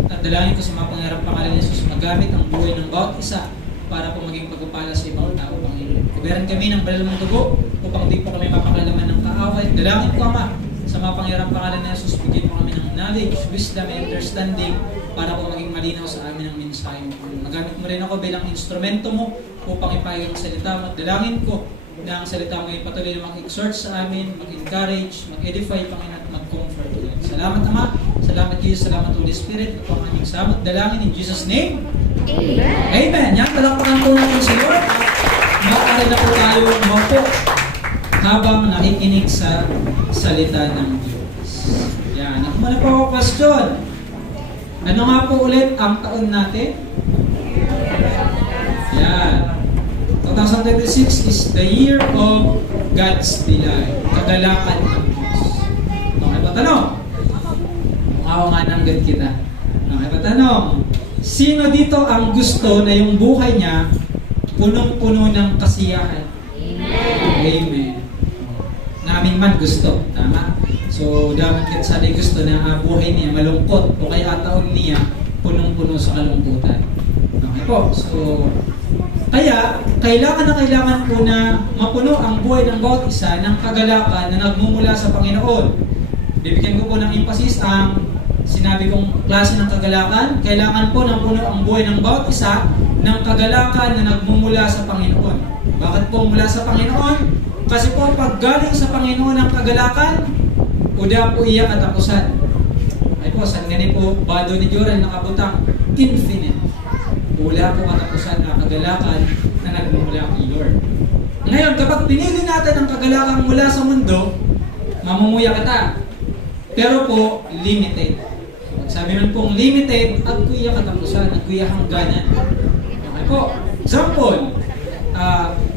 At dalangin ko sa mga pangarap pangalan ni Jesus, magamit ang buhay ng bawat isa para po maging pagpapala sa ibang tao, Panginoon. Kuberan kami ng banal mong dugo upang di po kami mapakalaman ng kaaway. Dalangin ko, Ama, sa mga pangarap pangalan ni Jesus, bigyan mo kami ng knowledge, wisdom, and understanding para po maging malinaw sa amin ang mensahe mo. Magamit mo rin ako bilang instrumento mo upang ipahayag ang salita mo. Dalangin ko na ang salita mo ay patuloy na mag-exhort sa amin, mag-encourage, mag-edify, Panginoon, at mag-comfort. Salamat, Ama. Salamat, Jesus. Salamat, Holy Spirit. Ito ang aming salamat. Dalangin in Jesus' name. Amen. Amen. Yan, palakpakan po natin si Lord. Maaari na po tayo umapo habang nakikinig sa salita ng Diyos. Yan. Ako muna po ako question. Ano nga po ulit ang taon natin? Yan. 2026 is the year of God's delight. Kagalakan ng Diyos. Okay ba tanong? Mawangananggan kita. Okay ba tanong? Sino dito ang gusto na yung buhay niya punong-puno ng kasiyahan? Amen. Namin man gusto. Tama? So, dapat kita sana gusto na buhay niya malungkot o kaya taon niya punong-puno sa kalungkutan. Okay po. So, kaya, kailangan po na mapuno ang buhay ng bawat isa ng kagalakan na nagmumula sa Panginoon. Bibigyan ko po ng emphasis ang sinabi kong klase ng kagalakan. Kailangan po na puno ang buhay ng bawat isa ng kagalakan na nagmumula sa Panginoon. Bakit po mula sa Panginoon? Kasi po pag galing sa Panginoon ang kagalakan, uda po iya katapusan. Ay po, saan ganit po, bado ni Joral nakabutang infinite. Wala po katapusan na kagalakan na nagmumula kay Lord. Ngayon, kapag pinili natin ang kagalakan mula sa mundo, mamumuya kita. Pero po, limited. Sabi man pong limited, agkuya katapusan, agkuya hangganan. Okay po. Example,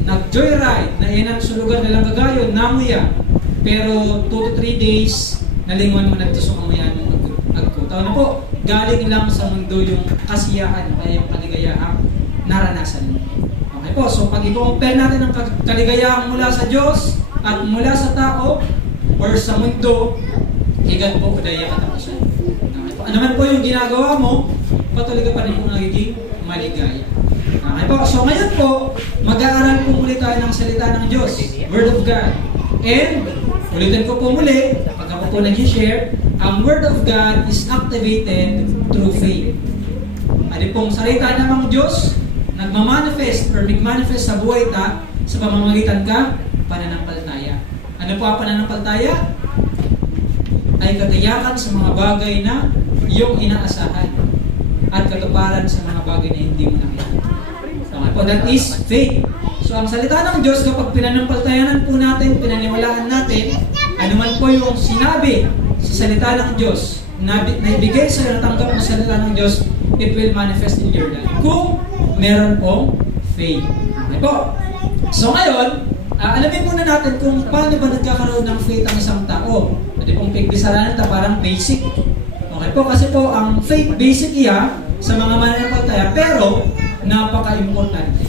nag-joyride, nainan sa lugar na lang kagayon, namuya. Pero 2 to 3 days, nalingon mo nagtusok ang mayan ng agko. Taon na po, galing lang sa mundo yung kasiyahan o kaya yung kaligayahang naranasan mo. Okay po, so pag i-compare natin ang kaligayahan mula sa Diyos at mula sa tao or sa mundo, higad po udaya katapusan. Okay po, ano man po yung ginagawa mo, patuloy ka pa rin po nagiging maligaya. Okay po, so ngayon po, mag-aaral po muli tayo ng salita ng Diyos, Word of God. And, ulitin ko po muli, pag ako po nag-share, ang Word of God is activated through faith. Ano pong salita namang Diyos, nagmamanifest or nagmanifest sa buhay ta sa pamamagitan ka, pananampalataya. Ano po ang pananampalataya? Ay katiyakan sa mga bagay na iyong inaasahan at katuparan sa mga bagay na hindi mo nakita. Okay po, that is faith. So ang salita ng Diyos, kapag pinanampalatayanan po natin, pinaniwalaan natin, ano man po yung sinabi sa salita ng Diyos, na ibigay sa natanggap ng salita ng Diyos, it will manifest in your life. Kung meron pong faith. Okay po. So ngayon, alamin muna natin kung paano ba nagkakaroon ng faith ang isang tao. Pwede pong pigbisaran ito parang basic. Okay po, kasi po ang faith basic iya sa mga mananampalataya, pero napaka-importante.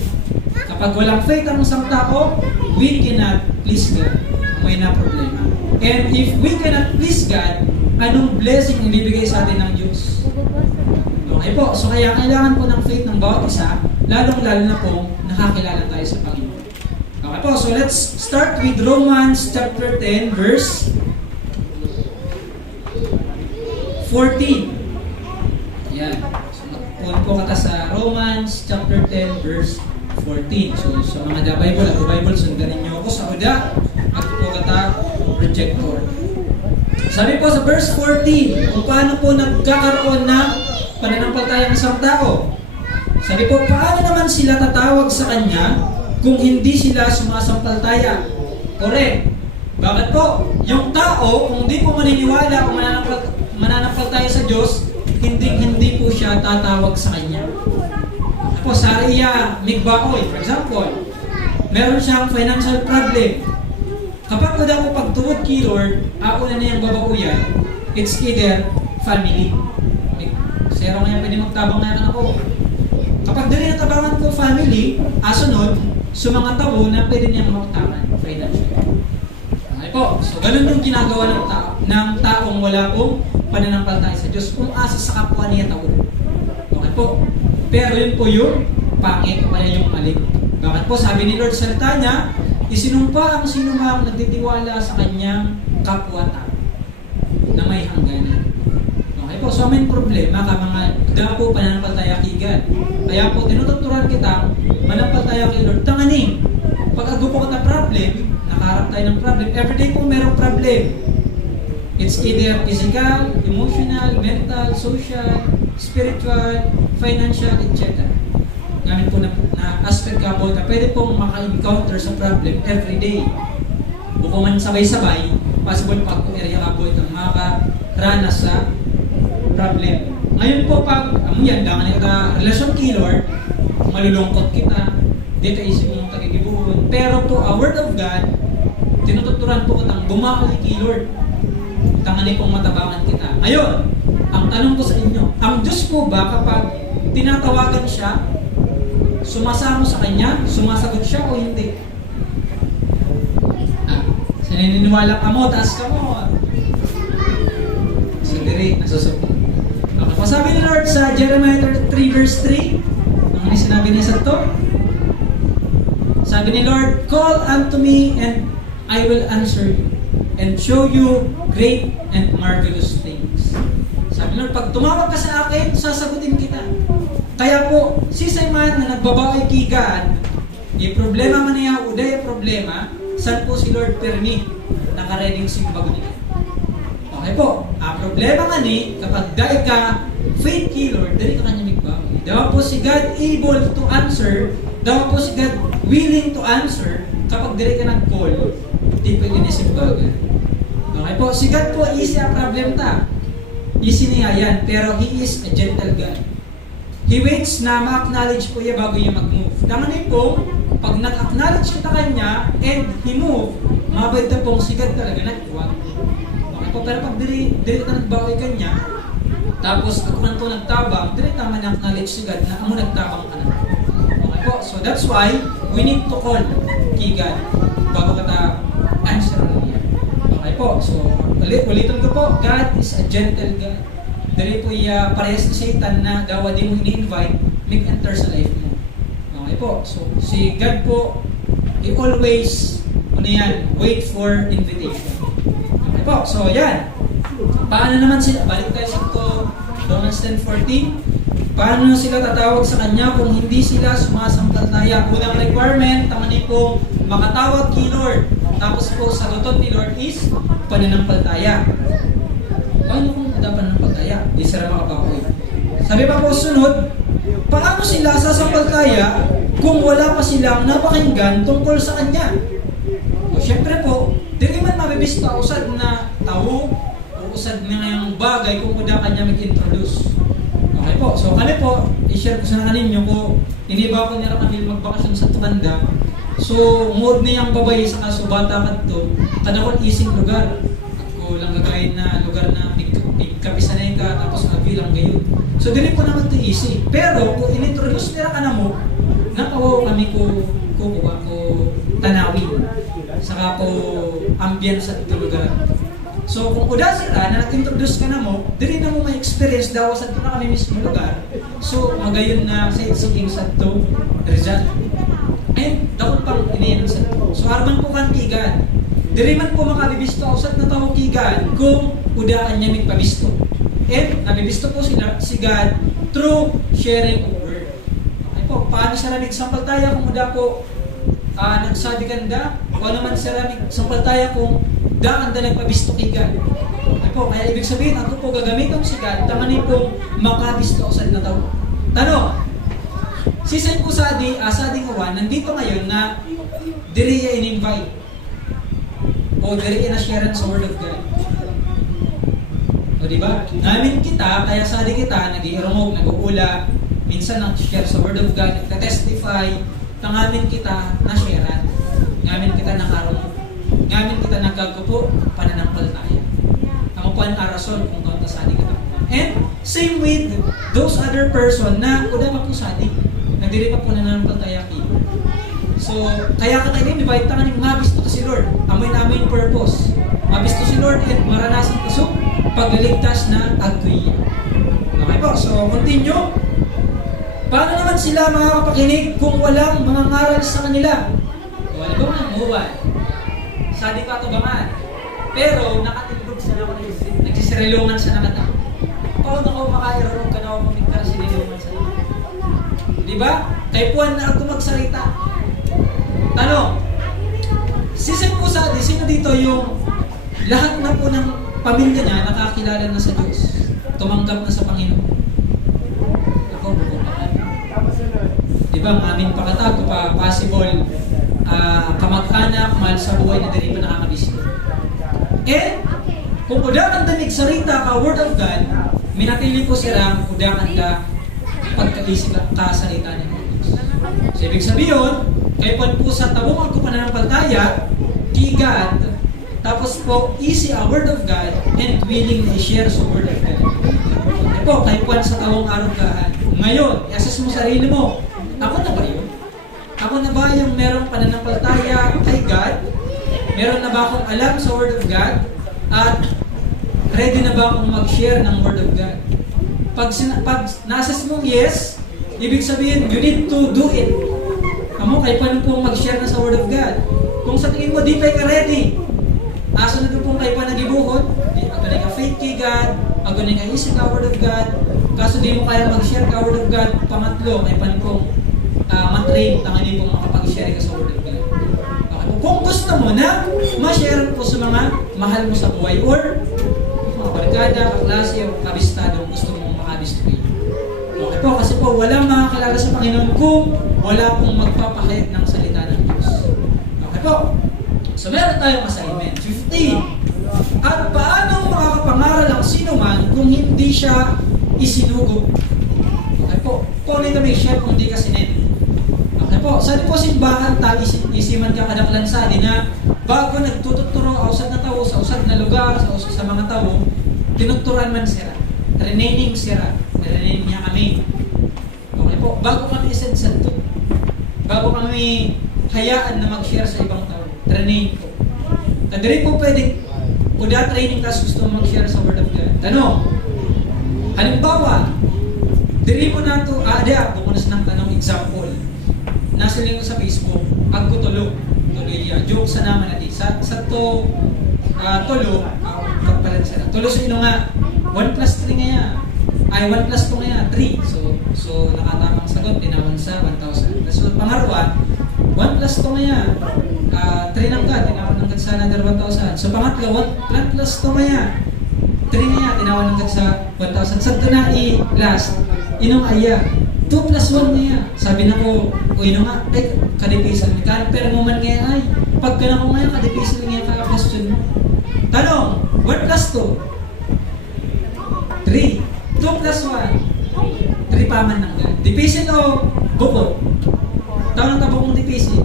Kapag walang faith ang isang tao, we cannot please God. May na problema. And if we cannot please God, anong blessing ang bibigay sa atin ng Diyos? Okay po, so kaya kailangan po ng faith ng bawat isa, lalong-lalo na po nakakilala tayo sa Panginoon. Okay po, so let's start with Romans chapter 10 verse 14. Yan. So magpunan po kata sa Romans chapter 10 verse 14. So sa mga Bible, sundan ninyo ako sa uda at po kata projector. Sabi po sa verse 14, kung paano po nagkakaroon ng pananampalataya ng isang tao. Sabi po, paano naman sila tatawag sa Kanya kung hindi sila sumasampalataya? Correct. Bakit po? Yung tao, kung di po maniniwala o mananampalataya sa Diyos, hindi po siya tatawag sa Kanya. Sabi po, sa Iya Migbaoy, for example, meron siyang financial problem. Kapag wala po pagtuwod kay Lord, ako na yung babauyan, it's either family. Sero nga pwede magtabang na ako. Kapag dali natabangan ko family, asunod, sa mga tao na pwede niyang makataban financially. Okay po. So, ganun yung ginagawa ng taong wala pong pananampalataya sa Diyos kung asa sa kapwa niya tao. Okay po. Pero yun po yung pangit o kaya yung mali. Bakit po? Sabi ni Lord sa salita niya, isinumpa ang sinumang nagtitiwala sa kanyang kapwa-tao na may hangganan. Okay po, so may problema ka mga dapo pananampalataya kay God. Kaya po, tinututuran kita, manampalataya kay Lord. Tanganing, pag agupo ka na problem, nakaharap tayo ng problem, everyday po merong problem. It's either physical, emotional, mental, social, spiritual, financial, etc. Gamit po na aspect ka po na pwede pong maka-encounter sa problem everyday. Bukod man sabay-sabay, possible pag area ka po itong makaranas sa problem. Ngayon po pag yan, dangan ka relasyon kay Lord, malulungkot kita, dito isip mong tagigibuhon. Pero po, a word of God, tinututuran po kitang bumakali kay Lord. Tanganin pong matabangan kita. Ngayon, ang tanong ko sa inyo, ang Diyos po ba kapag tinatawagan siya, sumasamo sa Kanya, sumasagot siya o hindi? Sininiwala ka mo, taas ka mo. So, diri, nasusunod. Okay, sabi ni Lord sa Jeremiah 33 verse 3, ang sinabi niya sa to, sabi ni Lord, call unto me and I will answer you and show you great and marvelous things. Sabi ni Lord, pag tumawag ka sa akin, sasagutin kita. Kaya po, si Simon na nagbabawi kay God, yung problema man niya, uday problema, saan po si Lord Perni nakareading simbago niya? Okay po, ang problema nga ni, kapag dahil ka faith kay Lord, dahil ka kanya magbawi. Daw po si God able to answer, daw po si God willing to answer, kapag dahil ka nag-call, di pwede na simbagan. Okay po, si God po, easy ang problem ta. Easy niya yan, pero He is a gentle God. He waits na ma-acknowledge po niya bago niya mag-move. Tanganin po, pag nag-acknowledge kita kanya and He move, mabait na pong si God talaga nag-iwag. Okay po, pero pag dili ka nagbawi kanya, Tapos ako man to nagtabang, dili tama na acknowledge si God na amo nagtabang ka na. Okay po, so that's why we need to call kay God bago kita answer niya. Okay po, so ulitin ko po, God is a gentle God. Dali po parehas ni Satan na dawa din mo ini-invite, make enter sa life mo. Okay po, so si God po, he always, wait for invitation. Okay po, so yan. Paano naman sila, balik tayo sa ito, Romans 10:14, paano sila tatawag sa Kanya kung hindi sila sumasampalataya? Unang requirement, tamanin po, makatawag kay Lord. Tapos po, sagutot ni Lord is, pananampalataya. Paano kung ada pananampalataya? Di sila makabakoy. Sabi pa po sunod, paano sila sasampalataya kung wala pa silang napakinggan tungkol sa Kanya? O syempre po, di man mabibista usad na tao o usad na ngayong bagay kung kuda Kanya mag-introduce. Okay po, so kami po, i-share ko sa kaninyo ko, iniba ko nila kami magbakasyon sa Tukanda. So, mood niyang babay sa kasubata kadto, kadakot ising lugar. Ako lang gagayin na lugar na kapisanay ka, tapos mabilang gayon. So, dili po naman ito easy. Pero, kung in-introduce nila ka na mo, nakawaw kami ko tanawin. Saka ko ambience sa ito lugar. So, kung uda sila na nag-introduce ka na mo, dili na mo may experience daw sa ito na kami mismo lugar. So, magayon na sa siging sa ito, result. And, dapat pang iniyan sa ito. So, arman po kan kigan. Dili man po makabibisto usat na tao kigan kung udaan niya nagpabisto. And, nabibisto po sila, si God through sharing of word. Okay po, paano siya nagsampaltaya kung uda po nagsadikan da? O naman siya nagsampaltaya kung daan da nagpabisto kay God. Okay po, kaya ibig sabihin, ako po gagamitin si God, tamanin po makabisto usat na tao. Tanong, si Saint po Sadi Kawan, nandito ngayon na diri in-invite o diri na-share sa Word of God. O diba? Namin kita, kaya Sadi kita, nag-iirumog, nag-uula, minsan nag-share sa Word of God, nag-testify, tangamin kita na-sharean. Ngamin kita nang-arumog. Ngamin kita nagkagupo, pananampalataya. Ako po ang arason kung kaunta Sadi kita. And same with those other person na kuda pa po Sadi. Nagdiri pa po nananampalataya kayo. So, kaya ka tayo invite tangan yung mabisto ka si Lord. Amoy purpose. Mabisto si Lord at maranasan ko so pagliligtas na agriya. Okay po, so continue. Paano naman sila makakapakinig kung walang mga ngaral sa kanila? Wala ba mga muwan? Sadi pa ito bangan. Pero nakatilog sila ako nagsisirilungan sa nakata. Paano ako makairong ka na ako mamigkar sinilungan sa nakata? Diba? Kay Puan na ako magsalita. Tanong, si Saint Pusadi, sino dito yung lahat na po ng pamilya niya nakakilala na sa Diyos? Tumanggap na sa Panginoon? Ako, bukulaan. Diba, ang aming pakatag, pa possible kamag-anak, mahal sa buhay na dali pa nakakabisto. And, kung udakan danig sarita ka, Word of God, minatili po sila, udakan ka, pagkaisip ka salita niya. So, ibig sabihin, kay Juan po sa tabungan ko pananampalataya, kay God, tapos po, easy ang Word of God, and willing na i-share sa Word of God. Okay po, kay Juan sa tawong arunggahan. Ngayon, i-assess mo sarili mo, ako na ba yun? Ako na ba yung merong pananampalataya kay God? Meron na ba akong alam sa Word of God? At ready na ba akong mag-share ng Word of God? Pag na-assess mo yes, ibig sabihin, you need to do it. Amo, kay paano pong mag-share na sa Word of God? Kung sa tingin mo, di pa ka ready. Aso na pong kay paano nagibuhod, ako na ka faith kay God, ako na ka isip ka Word of God, kaso di mo kaya mag-share ka Word of God, pangatlo, kay paano pong matrain, tanganin pong makapag-share ka sa Word of God. Okay. Kung gusto mo na, ma-share po sa mga mahal mo sa buhay or mga barkada, kaklase, o kabistado, gusto mong makabisto kayo. Okay po, kasi po walang makakilala sa Panginoon kung wala pong magpapahayag ng salita ng Diyos. Okay po. So meron tayong assignment. 15. At paano makakapangaral ang sino man kung hindi siya isinugo? Okay po. Kung hindi kami share kung hindi ka sinet. Okay po. Saan po simbahan tayo isiman ka kadaklan sa na bago nagtututuro sa usad na tao, sa usad na lugar, sa mga tao, tinuturan man sila. Training sira. Training niya kami. Okay po, bago kami isensad to, bago kami hayaan na mag-share sa ibang tao, training po. Tadiri po pwedeng, kung training ka gusto mo mag-share sa Word of God. Tanong, halimbawa, diri po na ito, bukunas ng tanong example. Nasa linggo sa Facebook, agkutulog. Tuloy niya, joke sa naman natin. Sa to, tulo, kapalan sila. Tulo sa ino nga, 1 plus 3 nga yan. Ay, 1 plus 2 nga yan, 3. So nakatamang sagot, tinawag sa 1,000. So, pangarawa, 1 plus 2 nga yan. 3 lang ka, tinawag ng sa another 1,000. So, pangatlo, 1 plus 2 nga yan. 3 nga yan, tinawag ng sa 1,000. Sa ito na i-last, inong aya, 2 plus 1 nga yan. Sabi na ko, ino nga, kadipisan mo ka. Pero mo man nga ay, pagka na ko ngayon, kadipisan nga ka question mo. Tanong, 1 plus 2. 3. 2 plus 1. 3 paman ng gan. Dipisin o bukod? Tanong ka bukong dipisin.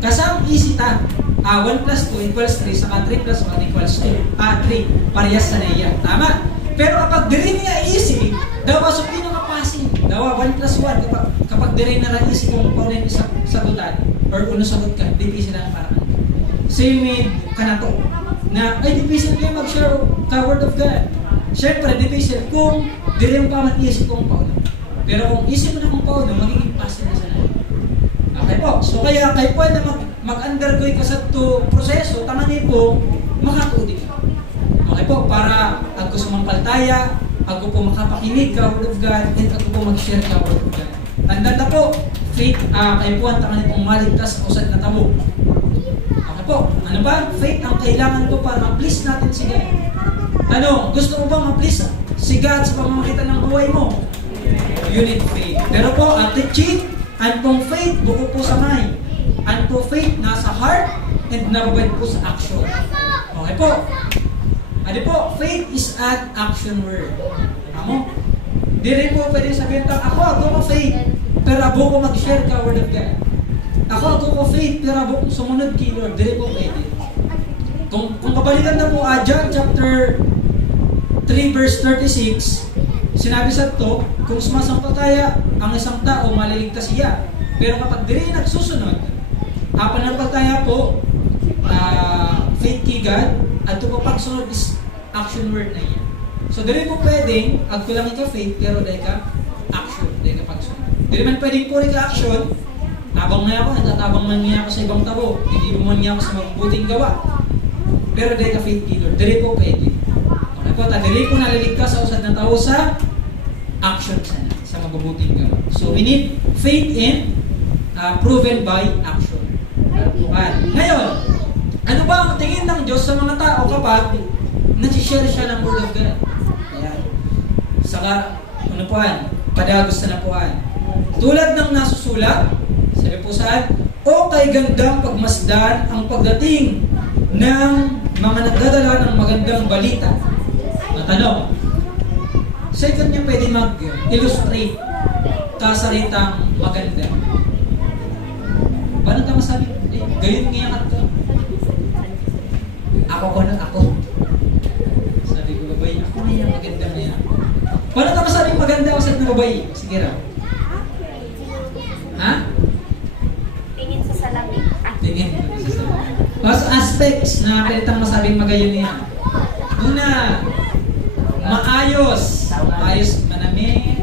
Kasama easy ta. 1 plus 2 equals 3, saka 3 plus 1 equals 2. 3. Parehas sa naiya. Tama? Pero kapag diri niya easy, daw masukin ang kapasin. Daw 1 plus 1. Kapag diri na lang easy kung paunin sagutan, or uno sagot ka, dipisin lang parang. Same with kanato. Na, ay dipisin kayo mag-share ka Word of God. Siyempre, dipisin kung diri yung paman easy kung paunin. Pero kung easy mo na kung paunin, magiging pasin na sa natin. Okay po. So kaya kayo po na mag-undergo ka sa to proseso, tamanin po, makatuudi ka. Okay po, para ako sumampaltaya, ako po makapakinig ka Word of God, and ako po mag-share ka Word of God. Tandaan na po, faith, kayo po ang tamanin pong maligtas sa usad na tabo. Okay po, ano ba? Faith ang kailangan ko para ma-please natin si God. Ano, gusto mo bang ma-please si God sa pamamagitan ng buhay mo? You need faith. Pero po, attitude, and pong faith, buko po sa mind. And po faith, nasa heart, and nababad po sa action. Okay po. Ano po, faith is an action word. Amo? Di rin po pwede sabihin tang, ako ko faith, pero abo ko mag-share ka Word of God. Ako ko faith, pero abo ko sumunod kay Lord. Di rin po pwede. Kung kabalikan na po, John chapter 3 verse 36, sinabi sa to, kung sumasampataya ang isang tao, maliligtas siya. Pero kapag di rin nagsusunod, pananampalataya po, faith kay God, at ito po pagsunod is action word na yan. So, dili po pwedeng, agkulangin ka faith, pero dahil ka action, dahil ka pagsunod. Dili man pwedeng puri ka action, tabang nga ako, natatabang man niya ako sa ibang tabo, hindi mo niya ako sa mabubuting gawa. Pero dahil ka faith kay Lord, dili po pwede. Okay po, dili po naliligtas sa usad na tao sa action sana, sa mabubuting gawa. So, we need faith in proven by action. Ngayon, ano ba ang tingin ng Diyos sa mga tao kapag nag-share siya ng Word of God? Ayan. Saka, ano po yan? Padagos sa napuan. Tulad ng nasusulat, sabi po saan, o kay gandang pagmasdan ang pagdating ng mga nagdadala ng magandang balita. Matanong, second niya pwede mag-illustrate kasalitang maganda. Paano ka masabi? Gayon ngayon at ako. Sabi ko, babae, ako na yan, maganda na yan. Paano ka masabing maganda ako sa babae? Sige raw. Ha? Tingin sa salamin. Tingin sa salamin. Mas aspects na pinitang masabing magayon niya. Una, maayos. Maayos, manami,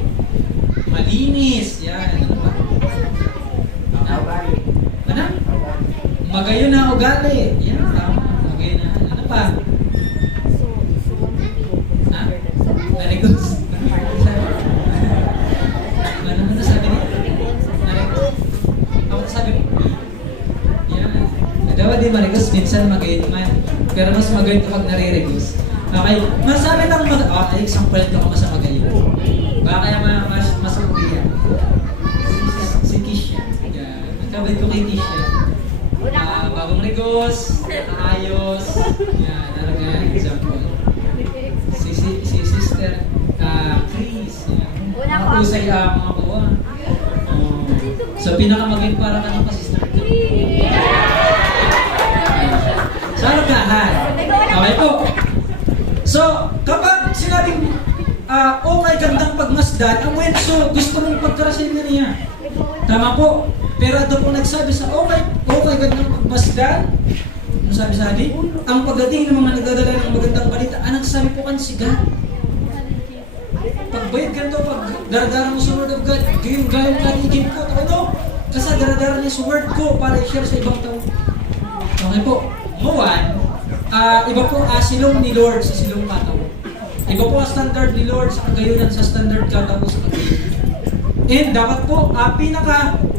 malinis. Yan, ano pa? Ano? Magayon na ugali. Yan, tama. Magayon na. Ano pa? Ha? Narigos. Ano mo nasabi niya? Narigos. Ako nasabi mo? Yan. Dapat di marigos, minsan magayon man. Pero mas magayon kapag naririgos. Okay. Masabi lang example ito ka sa magayon. Baka kaya mas mabiyan. Si Tisha. Yan. Nagkabit ko kay Tisha. Bagong rigos, ayos. Yan, talaga example. Si Sister Chris. Makusay mga buwa. So, pinakamaging para ka pa Sister Chris. Sa argahan. Okay po. So, Kapag sinabing, okay, gandang pagmasdan, ang wenso, gusto mong pagkarasin na niya. Tama po. Pero ito po nagsabi sa okay, gandang pagmasdan. Ano sabi? Ang pagdating ng mga nagdadala ng magandang balita, ang nagsabi po kan si God. Pagbayad ganito, pag daradara mo sa Word of God, gayon kaligin ko, ano? Kasi daradara niya sa Word ko para i-share sa ibang tao. Okay po. Muwan, iba po silong ni Lord sa silong kataw. Iba po ang standard ni Lord sa kagayunan sa standard kataw sa kagayunan. And dapat po,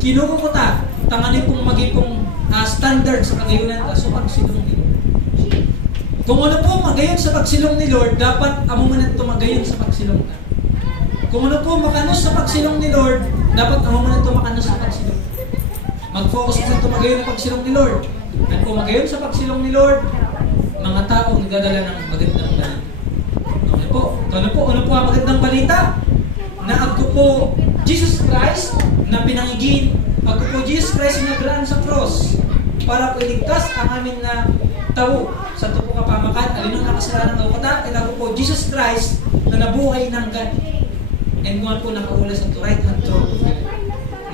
kinukukuta, tanganin pong maging pong standard sa kagayunan sa pagsilong ni Lord. Kung ano po magayon sa pagsilong ni Lord, dapat amuman tumagayon sa pagsilong na. Kung ano po makanos sa pagsilong ni Lord, dapat amuman tumakanos sa pagsilong. Mag-focus sa tumagayon ng pagsilong ni Lord. At kung magayon sa pagsilong ni Lord, mga tao nagdadala ng magandang balita. Okay po. Ano po ang magandang balita? Na ako po, Jesus Christ, na pinangigin, ako po Jesus Christ na nagraan sa cross para po iligtas ang amin na tao sa tupo kapamakan, alinong nakasalanan ng kata, at ako po Jesus Christ na nabuhay ng God. And kung po nakaula sa right hand throne of God,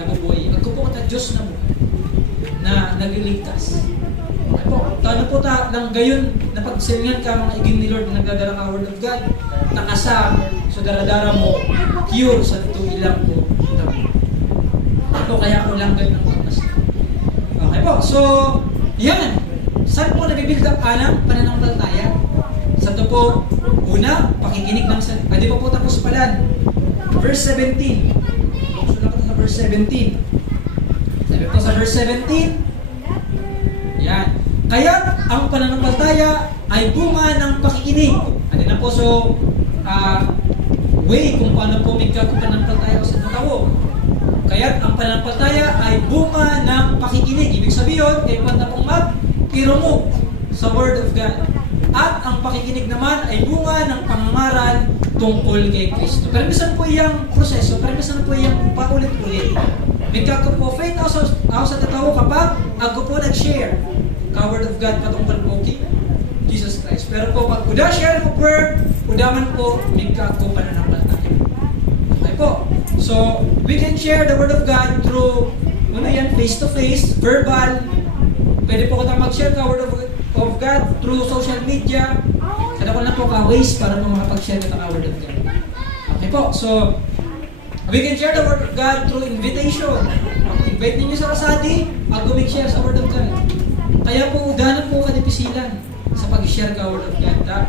nabubuhay. Ako po kata Diyos na buhay, na nagliligtas. Okay po, ano po lang gayon na pagsilingan ka mga iging ni Lord na nagdadala ka Word of God, nakasa, so daradara mo, cure sa ilang po. Ito kaya ko lang ganun ng pagmas. Okay po, so, yan. Saan po nabibuild up ng pananampalataya? Sa ito po, una, pakikinig ng salita. Di pa po tapos pala. Verse 17. Sulat ko sa verse 17. Sabi po sa verse 17, yan. Kaya ang pananampalataya ay bunga ng pakikinig. Ano na po, so, way kung paano po may pananampalataya sa tao. Kaya ang pananampalataya ay bunga ng pakikinig. Ibig sabihin, kaya na pong mag-tiro mo sa Word of God. At ang pakikinig naman ay bunga ng pangangaral tungkol kay Kristo. Pero minsan po iyang proseso, pero minsan po iyang paulit-ulit. Bigka po, faith ako sa tao kapag ako po nag-share ka Word of God patungkol po kay Jesus Christ. Pero po, pag uda share mo Word, udaman po, bigka ko pananampalataya. Okay po. So, we can share the Word of God through, face-to-face, verbal. Pwede po kitang mag-share ka Word of God through social media. Kada ko na po ka-ways para po makapag-share ka Word of God. Okay po. So, we can share the Word of God through invitation. Invite ninyo sa kasadi, mag-share sa Word of God. Kaya po, udanan po kadipisilan sa pag-share ka Word of God.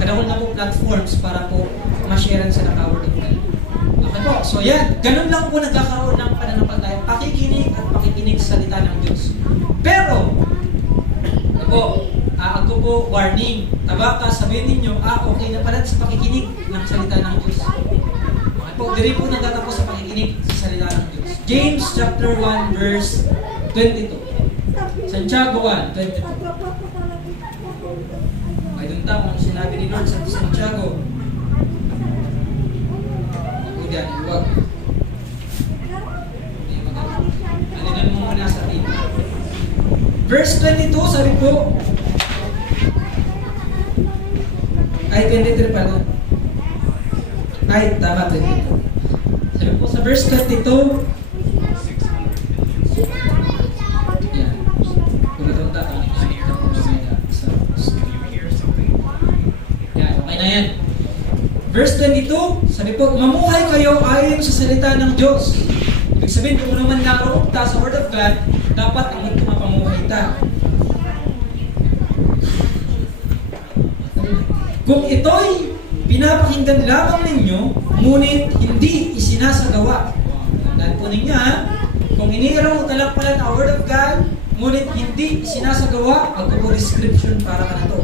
Kada ko na po platforms para po ma-sharean sa Word of God. Okay po. So yan, ganun lang po nagkakaroon ng pananampalataya. Pakikinig at pakikinig sa salita ng Diyos. Pero, ako po, warning. Tabaka, sabihin ninyo, okay na pala sa pakikinig ng salita ng Diyos. Okay po, diri po nagtatapos sa pakikinig sa salita ng Diyos. James chapter 1 verse 22. Santiago 1, 22. Ay, doon tayo kung sinabi ni Lord sa Santiago. Yan, huwag. Alinan mo muna sa atin. Verse 22, sabi po, ay 23 pala. Ay, tama 22. Sabi po sa verse 22, yan. Kung ito tatang, yan, okay na yan. Verse 22, sabi po, mamuhay kayo ayon sa salita ng Diyos. Ibig sabihin, kung naman naroon ta sa Word of God, dapat ang mapamuhay ta. Kung ito'y pinapakinggan lamang ninyo, ngunit hindi isinasagawa. Tandaan po ninyo kung iniiraw talakpalan ang Word of God, ngunit hindi isinasagawa, ang description para ka na to.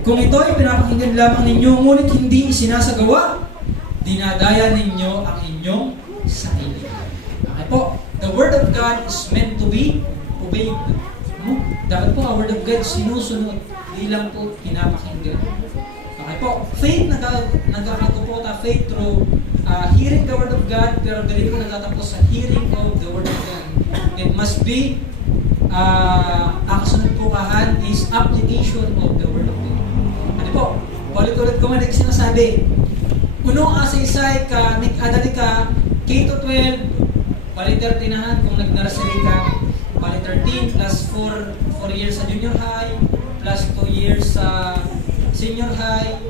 Kung ito ay pinapakinggan lamang ninyo, ngunit hindi isinasagawa, dinadaya ninyo ang inyong sarili. Okay po, the Word of God is meant to be obeyed. Dapat po ang Word of God sinusunod, di lang po pinapakinggan. Okay po, faith, nagkakato po ta faith through hearing the Word of God, pero dali po nagtatapos sa hearing of the Word of God. It must be, ang kasunod po kahan is application of the Word of God. Ano po? Paulit-ulit ko man sinasabi. Kuno asaysay ka, adali ka, K-12, bali 13 kung nag-nursery ka, bali 13 plus 4 years sa junior high, plus 2 years sa senior high,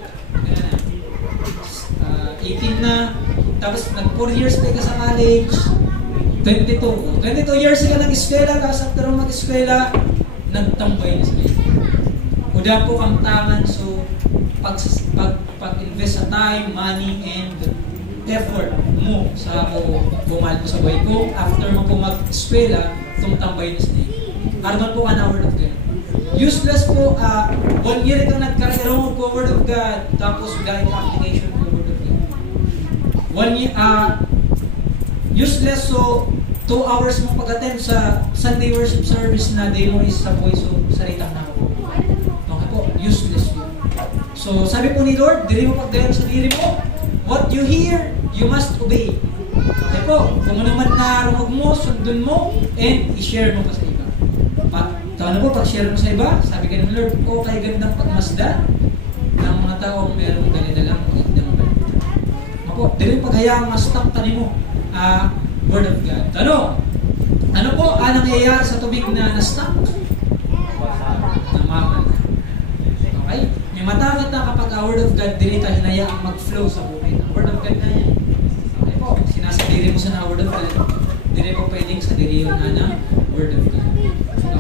18 na, tapos nag 4 years pa ka sa college, 22 years ka nag-eskwela, tapos after mo mag-eskwela, nagtambay na sila. Kuda po kang tangan, so pag-invest sa time, money, and effort mo sa bumahal mo sa buhay ko, after mo po mag-eskwela, tumtambay na sila. Arman po ka na word of God. Useless po, 1 year kang nagkaroon ko word of God, tapos galing ka application ko word of God. 1 year, useless, so 2 hours mo pag-attend sa Sunday worship service na day mo is sa voice, so salitang na ako. Okay po, useless yun. So sabi po ni Lord, dili mo pagdayan sa diri mo, what you hear, you must obey. Okay po, kung ano man narumog mo, sundon mo, and i-share mo pa sa iba. Ano po, pag-share mo sa iba, sabi ka ng Lord, kay gandang pagmasda ng mga taong merong dali-dalang magandang balita. Ako, dili paghayaang mastak tanimo, Word of God. Ano po ang nangyayari sa tubig na na-stuck? Namaman. Okay? May matakot na kapag ang Word of God, dili ta hinayaang mag-flow sa buhay. Ang Word of God na yan. Okay po, sinasadiri mo sa Word of God, dili po pwedeng sa diri yun na Word of God.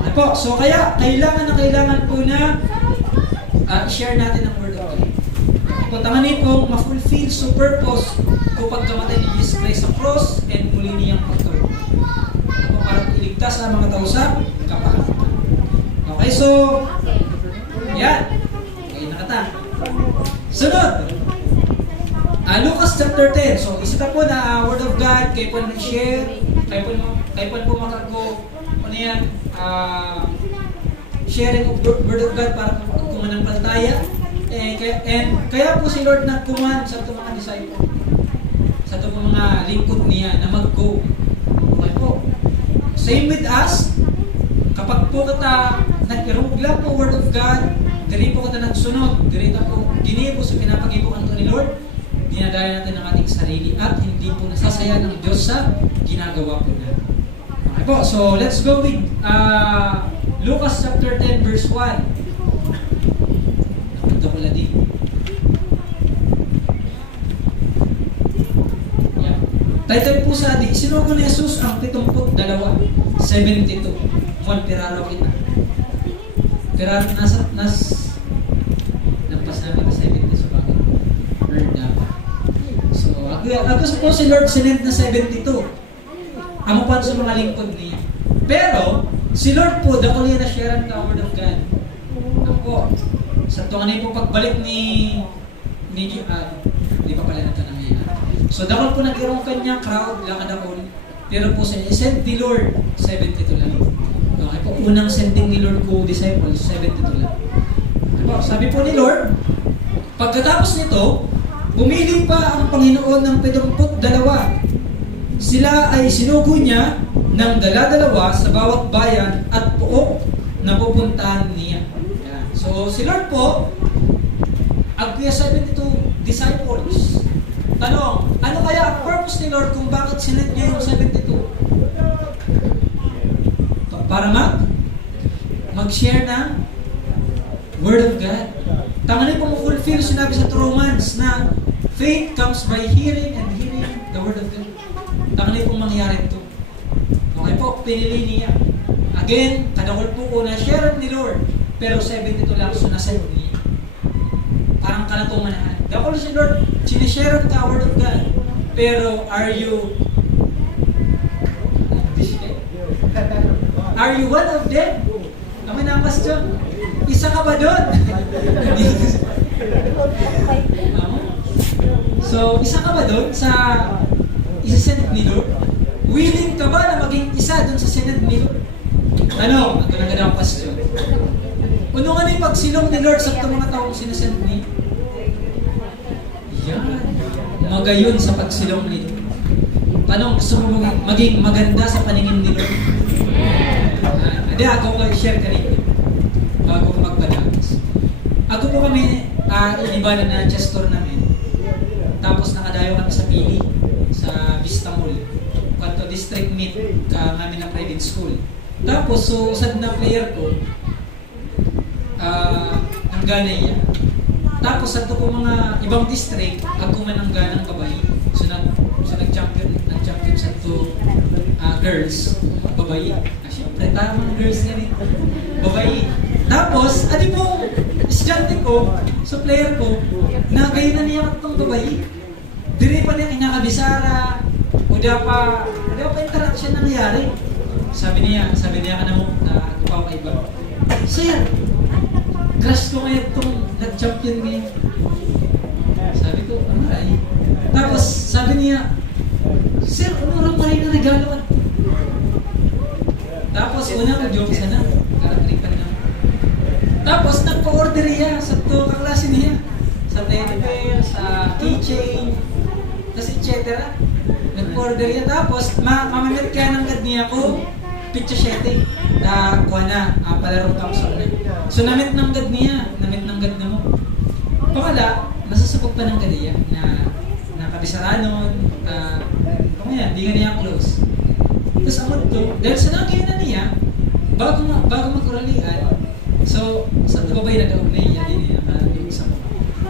Okay po, so kaya kailangan po na i-share natin ang Word of God. Kung tanganin kong ma-fulfill sa purpose kung pagkamatay ni Jesus Christ sa cross and muli niyang pagkaroon. Ito para iligtas ang mga tao sa kapahamakan. Okay, so yan. Okay, nakata. Sunod. Lucas chapter 10. So, isa po na Word of God, kayo po na-share, kayo po makago, ano yan, sharing of Word of God para kumanampalataya. And kaya po si Lord nagkuman sa itong mga disciple, sa itong mga lingkod niya na mag-go. Okay po. Same with us, kapag po kita nag-irog lang po Word of God, diri po kita nagsunod, diri po ginibo sa pinapagibukan ni Lord, dinadala natin ang ating sarili at hindi po nasasaya ng Diyos sa ginagawa po natin. Okay po, so let's go with Lucas chapter 10 verse 1. Ito pala din. Yeah. Title po sa di, sinugo ni Jesus ang 72, 72. Mon piraro kita. Piraro nampas namin na 70 sa bagay. Earn na pa. So, ako po si Lord sinend na 72. Amo pa sa mga lingkod niya. Pero, si Lord po, dako niya na share ang Word of God. Ako, sa tungan po pagbalik ni di pa pala natanang yan. So, dako po nag-irong kanya crowd, lakad ako. Pero po sa send ni Lord, 72 lang. Okay po, unang sending ni Lord ko disciples, 72 lang. Okay po, sabi po ni Lord, pagkatapos nito, bumili pa ang Panginoon ng 72. Sila ay sinugo niya ng dala-dalawa sa bawat bayan at pook na pupuntahan niya. Yan. So, si Lord po, agkuya 72 disciples. Tanong, ano kaya ang purpose ni Lord kung bakit sinend niya yung 72? Para mag-share ng Word of God. Tanganin po mo-fulfill sinabi sa Romans na faith comes by hearing and hearing the Word of God. Tanganin pong mangyari ito. Okay po, pinili niya. Again, kadakol po ko na share ni Lord, pero 72 lang so nasa niya. Parang kanatumanan. Dakol si Lord, sinishare the Word of God. Pero are you one of them? Kami na ang question. Isa ka ba doon? So, isa ka ba doon sa isa-send ni Lord? Willing ka ba na maging isa doon sa sinend ni Lord? Ano? Ito na ganda ang question. Ano nga na yung pagsilong ni Lord sa mga taong sinasend ni? Yan. Magayon sa pagsilong ni Lord. Paano gusto mo maging maganda sa paningin ni Lord? Hindi, ako ko share kanina bago ko magbalance. Ako po kami, inibala na chess tournament. Tapos nakadayo kami sa Pili, sa Vista Mall. Kanto district meet ka kami na private school. Tapos, so, usad na player ko, ang ganay niya. Tapos, sa po mga ibang district, ako man ang ganang kabay. So, nag-champion sa to girls, babayi. Siyempre, tamang girls na rin. Babayi. Tapos, adi po, estudyante ko, so player ko, na gayon na niya itong babayi. Diri pa niya kinakabisara, uda pa interaction nangyari. Sabi niya ka na mo, ako pa ako iba. Sir, crush ko ngayon itong nag-champion ngayon. Sabi ko, ay. Tapos, sabi niya, Sir, ano pa rin na regalo ka? Tapos, una nag-joke sana. Karatripan na. Tapos, nagpa-order niya sa to kaklase niya. Sa teddy sa keychain, kasi etc. Nag-order niya. Tapos, mamamit ka ng gad niya ko, picture setting. Kuha na, palarong kapsol na. So, namit ng gad niya. Namit ng gad na mo. Pangala, nasusubok pa ng gadiya na nakabisaranon, yan, di nga niya close. Tapos amot to, dahil sa nakaya na niya, bago magkuralian, so, sa babay na daw na niya, di niya yung sa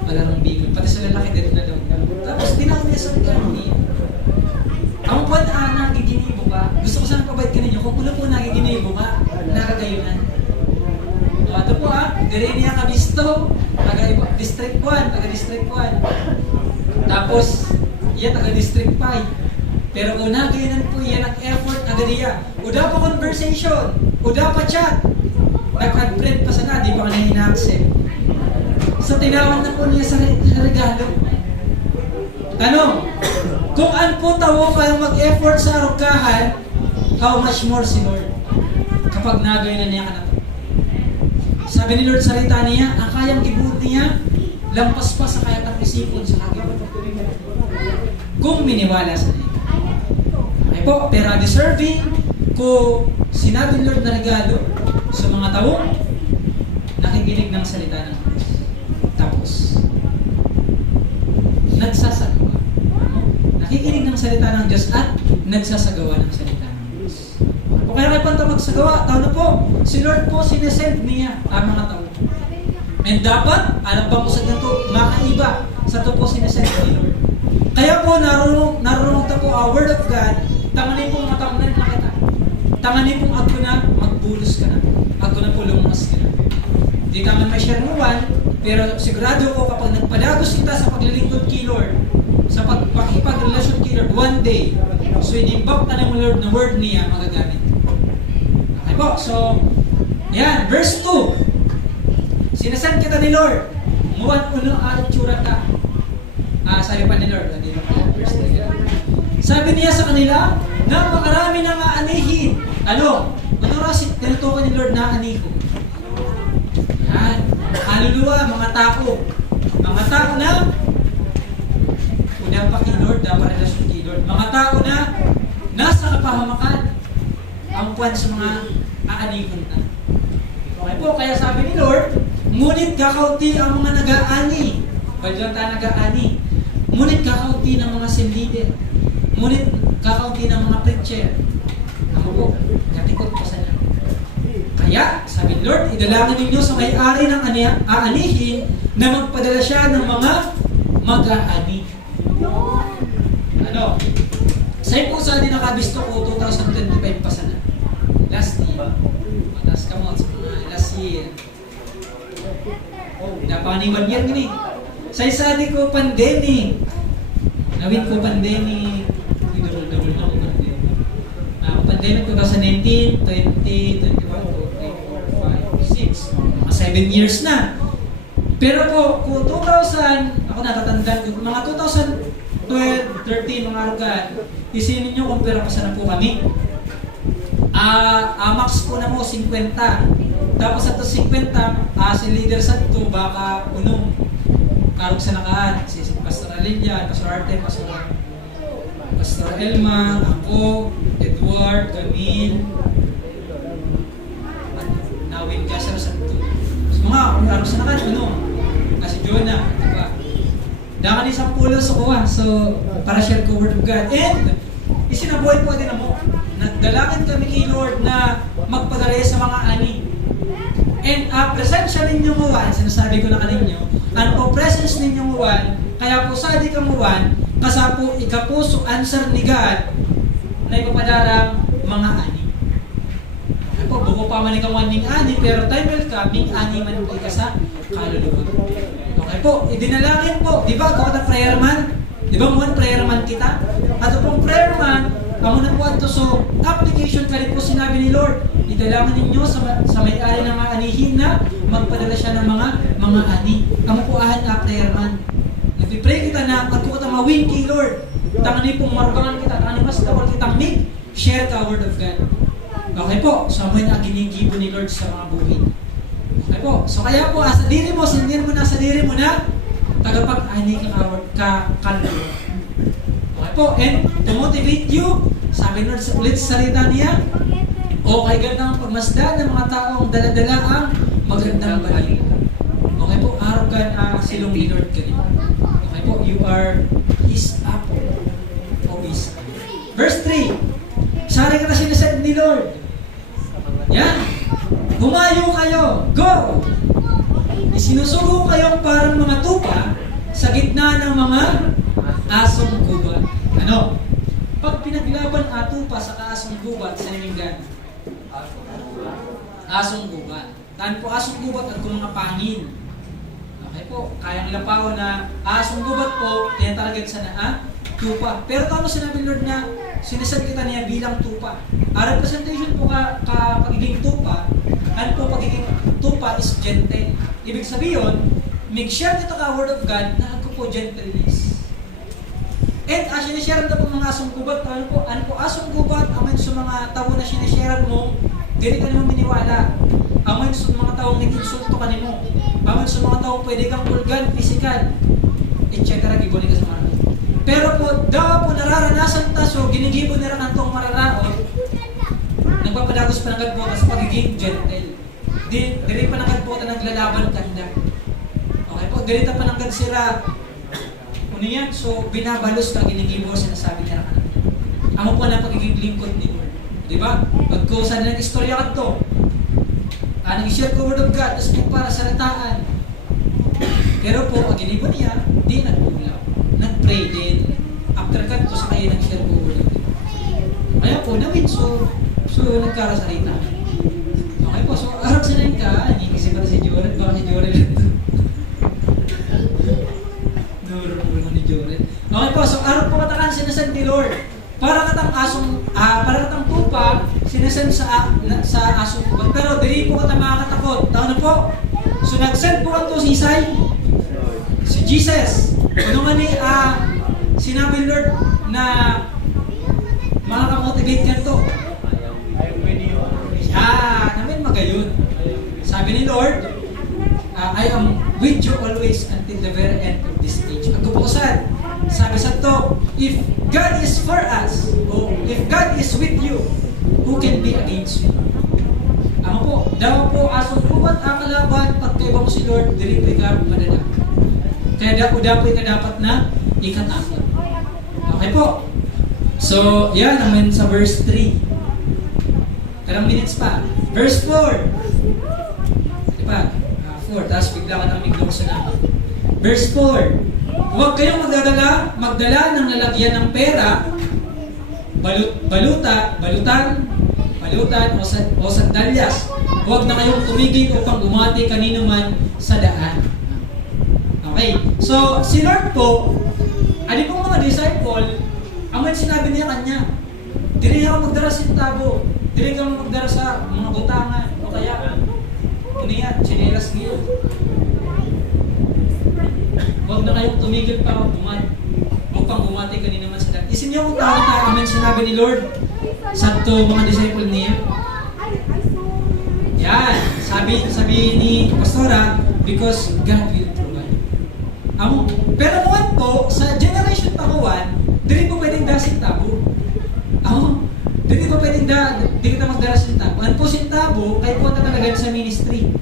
malarong bigol. Pati sa lalaki din na daw. Tapos tinawag niya sa gano'n niya. Ang po na nagiginibo ka, gusto ko sana pabait ka ninyo, kung ulo po nagiginibo ka, nakagayunan. Ito po dire niya kabisto, taga-district 1, taga-district 1. Tapos, iya taga-district 5. Pero kung nagayunan po yan ang effort agad niya. Uda pa conversation, uda pa chat. Nag-friend pa sana, di pa ka na ina-accept. So tinawag na po niya sa regalo. Tanong, kung an po tawo kayong mag-effort sa arugahan, how much more si Lord? Kapag nagayunan niya ka na to. Sabi ni Lord sa salita niya, ang kayang gibuot niya, lampas pa sa kayatang isipon sa kagawad. Kung miniwala sa niya. Ay po, pero deserving ko sinabi ni Lord na regalo sa mga taong nakikinig ng salita ng Diyos. Tapos, nagsasagawa. Nakikinig ng salita ng Diyos at nagsasagawa ng salita ng Diyos. O kaya kayo panta magsagawa, tao na po, si Lord po sinesend niya ang mga tao. And dapat, alam ba mo sa ganito, makaiba sa ito po sinesend ni Lord. Kaya po, narunong ta po ang Word of God, tanganin pong matamnan na kita. Tanganin pong ako na, magbulos ka na. Ako na po lumas ka na. Hindi ka man may share mo one, pero sigurado ko kapag nagpadagos kita sa paglilingkod kay Lord, sa pagpakipagrelasyon kay Lord, one day, so inimbak ka ng Lord na word niya magagamit. Okay po, so, yan, verse 2. Sinasan kita ni Lord, muwan uno at tsura ka. Sabi pa ni Lord, dito pa, verse 3. Sabi niya sa kanila, napakarami na aanihin. Ano rasit, tinutukan ni Lord na anihin. Yan. Haluluwa, mga tao. Mga tao na, una pa kay Lord, dapat relasyon kay Lord. Mga tao na, nasa kapahamakan. Ang kwan sa mga aanihon na. Okay po, kaya sabi ni Lord, ngunit kakaunti ang mga nag-aani. Badyan tayo nag-aani. Ngunit kakaunti ng mga sin leader. Ngunit kakaunti ng mga preacher. Ako po, natikot pa sa niya. Kaya, sabi ni Lord, idalangin ninyo sa may-ari ng aanihin na magpadala siya ng mga mag-aani. Ano? Sa'yo po sa din nakabisto ko, 2025 pa sana. Last year. Matas ka mo sa mga last year. Napakani 1 year gini. Sa isa di ko pandemic. Nawin ko pandemic. Double na ako pandemic. Pandemic 2019, 20, 21, 23, 4, 5, 6. Mga 7 years na. Pero po, kung 2000, ako natatandaan ko, mga 2012, 13, mga arugan, isinin nyo kung pera pa sana po kami. Max po na mo, 50. Tapos sa 50, si leader sa ito, baka unong karog sa nakaan. Si Pastor Alilia, Pastor Arte, Pastor Elma, ako, Edward, Camille, Nawin ka sa ito. So, mga karog sa nakaan, Si Jonah, diba? Daka ni isang pulo sa kuha, so para share ko word of God. And isinabuhay po din mo. Nagdalagan kami kay Lord na magpadala sa mga ani. And presensya ninyong uwan, sinasabi ko na kaninyo, ang presence ninyong uwan, kaya po sa di kang uwan, kasa po ikapuso answer ni God na ipapadarang mga ani. Ay po, buko pa man ikaw ning ani, pero time will come, ning ani man po ika sa kaluluwa. Okay po, idinalangin po, di ba ako na prayer man? Di ba mo prayer man kita? At pong prayer man, amo na po ato, so application ka rin po sinabi ni Lord, idalangin ninyo sa may-ari ng mga anihin na magpadala siya ng mga ani. Amo po ahan na prayer man. Nagpipray kita na at ko kita mawin kay Lord. Tangan ni pong marugangan kita, tangan ni mas tawal kitang make, share ka word of God. Okay po, so amoy na ginigibo ni Lord sa mga buhay. Okay po, so kaya po, sa diri mo, sindin mo na sa diri mo na, tagapag-ani ka kaluluwa. Okay po, and to motivate you, sabi Lord ulit sa salita niya, okay gandang pagmasdan ng mga taong daladala ang magandang balita. Okay po, araw ka silong ni Lord ka rin. Okay po, you are His apple. Always. Verse 3, sari ka na sinasabi ni Lord. Yan. Humayo kayo. Go! Isinusugo kayong parang mga tupa sa gitna ng mga asong gubat. Ano? Pag pinaglaban tupa sa kaasong gubat sa niminggan. Asong gubat. Taan po asong gubat at kung mga pangin. Okay po, kayang lapaw na asong gubat po, tinatalagan sa tupa. Pero tama sinabi Lord na sinasabi kita niya bilang tupa. Ang representation po ka pagiging tupa, ano po pagiging tupa is gentle. Ibig sabihin, mag-share nito ka word of God na ako po gentleness. And sinishare na po mga asong gubat, ano po asong gubat, aman sa mga tao na sinishare mo, dili ka naman miniwala. Aman sa mga taong nag-insulto ka nimo. Aman sa mga taong pwede kang pulgan, physical, etc. Gibuli ka sa mga. Pero po, daw po nararanasan ta, so ginigibo nila ng itong mararaon, nagpapadagos pa ng kadbota sa pagiging gentle. Dili pa ng kadbota naglalaban kanda. Okay po, dili pa ng kadsira. Ano yan? So, binabalos ka, ginigibo, sinasabi niya na amo po na pagiging lingkod ni Lord. Diba? Pagkusan ng istorya ka to, nag-share ko word of God, tapos may para salitaan. Pero po, ang ginibo niya, di nagpulaw. Nag-pray din. After ka to, sa kaya nag-share ko word of God. Kaya po, nawin, so nagkarasalita. Okay po, so harap sila yung ka, hindi kasi pala si Joren, baka si Joren Nurong ni Joren. Okay po, so harap po katakan sinasend ni Lord. Para katang tupa, sinasend sa asong gubat. Pero dili po katang makakatakot. Tao na po. So nag-send po kanto si Isay, si Jesus. Ano nga ni sinabi Lord na makakamotivate ka to. Namin magayon. Sabi ni Lord, I am with you always until the very end of this age. Ang kapukasan, sabi sa to, if God is for us, o if God is with you, who can be against you? Ako po, daw po, asong pumat kalaban, pagkaiba mo si Lord, delivery ka, madala. Kaya dapat ka dapat na ikatakot. Okay po. So, yan, naman sa verse 3. Karang minutes pa. Verse 4. Diba? 4. Tapos bigla ka nang miglaw sa namin. Verse 4. Huwag kayong magdala ng lalagyan ng pera, balutan o sandalyas. Huwag na kayong tumigil upang umati kanino man sa daan. Okay. So, si Lord po, ano pong mga disciple, ang may sinabi niya kanya, dili ka magdara sa tabo, dili ka magdara sa mga butangan, o kaya, yan, chinelas niyo. Huwag na kayong tumigil pa upang bumati kanina naman sa daan. Isin niyo kung takot amen sinabi ni Lord sa to mga disciple niya. Yan, sabi ni Pastora, because God will provide. Pero muwan po, sa generation pakuwan, dili po pwedeng dasin tabo. Dili po pwedeng di kita magdaras ng tabo. Ang po sin tabo, kayo po talaga sa ministry.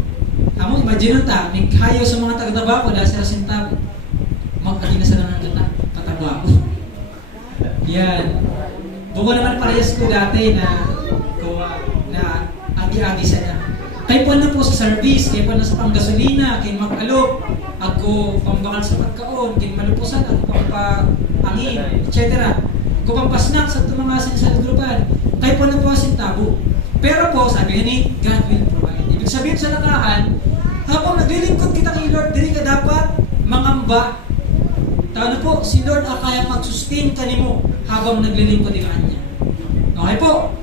Amo, imagine ta, may kayo sa mga taga-tabako dahil sa sintabo. Magkati na sila ng katabako. Yan. Buko naman parehas ko dati na gawa na agi-agi sa niya. Kaya po na po sa service, kaya po na sa panggasolina, kaya mag-alok, ako pambakal sa pagkaon, kaya malupusan, ako pampangin, etc. Ako pampasnak sa tumamasin sa lugrupan. Kaya po na po ang sintabo. Pero po, sabi ni, God will provide. Ibig sabihin sa nakaan, habang naglilingkod kita kay Lord, dili ka dapat mangamba. Tao na po, si Lord ang kaya mag-sustain ka nimo habang naglilingkod ka niya. Okay po,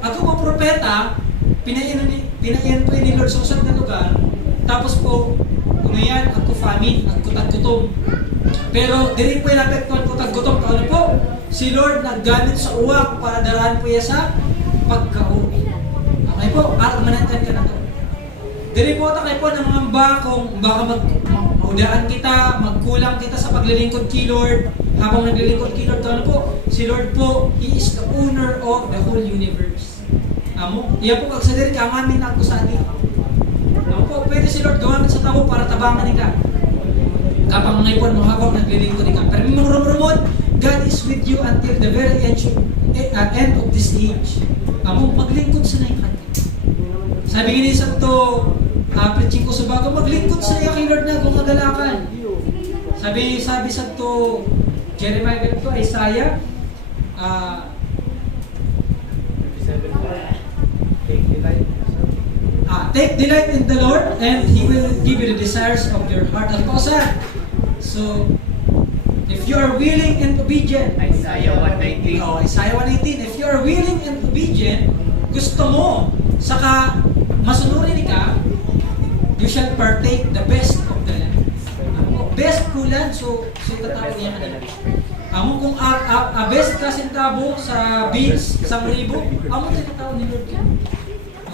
ako po propeta, pinayan po ni Lord sa usap na lugar, tapos po, ano yan, ako famine, ako taggutom. Pero dili po yung apektuhan ko taggutom. Tao na po, si Lord naggamit sa uwak para darahan po yan sa pagkaon. Okay po, manantan ka na to. Dili po takay po ng mga bakong baka maudaan kita, magkulang kita sa paglilingkod kay Lord. Habang naglilingkod kay Lord, ano po? Si Lord po, He is the owner of the whole universe. Amo, iya po kagsadir ka, ang amin na ako sa atin. Amo po, pwede si Lord gawamit sa tao para tabangan ka. Kapag ngayon mo habang naglilingkod ka. Pero may mga rumrumot, God is with you until the very end of this age. Amo, maglingkod sa na yung kanya. Sabi nga niya sa to, preaching ko sa bago, maglingkod sa iya kay Lord na kung magalakan. Sabi sa to, Jeremiah to, Isaiah, take delight in the Lord and He will give you the desires of your heart. Ano po sir? So, if you are willing and obedient, Isaiah 1:19. Isaiah 1:18, if you are willing and obedient, gusto mo, saka masunurin ka, you shall partake the best of the land. Best po land, so tatawag niya kanila. Amo kung best ka sintabo sa beans, sa ribo, amo tatawag ni Lord ka.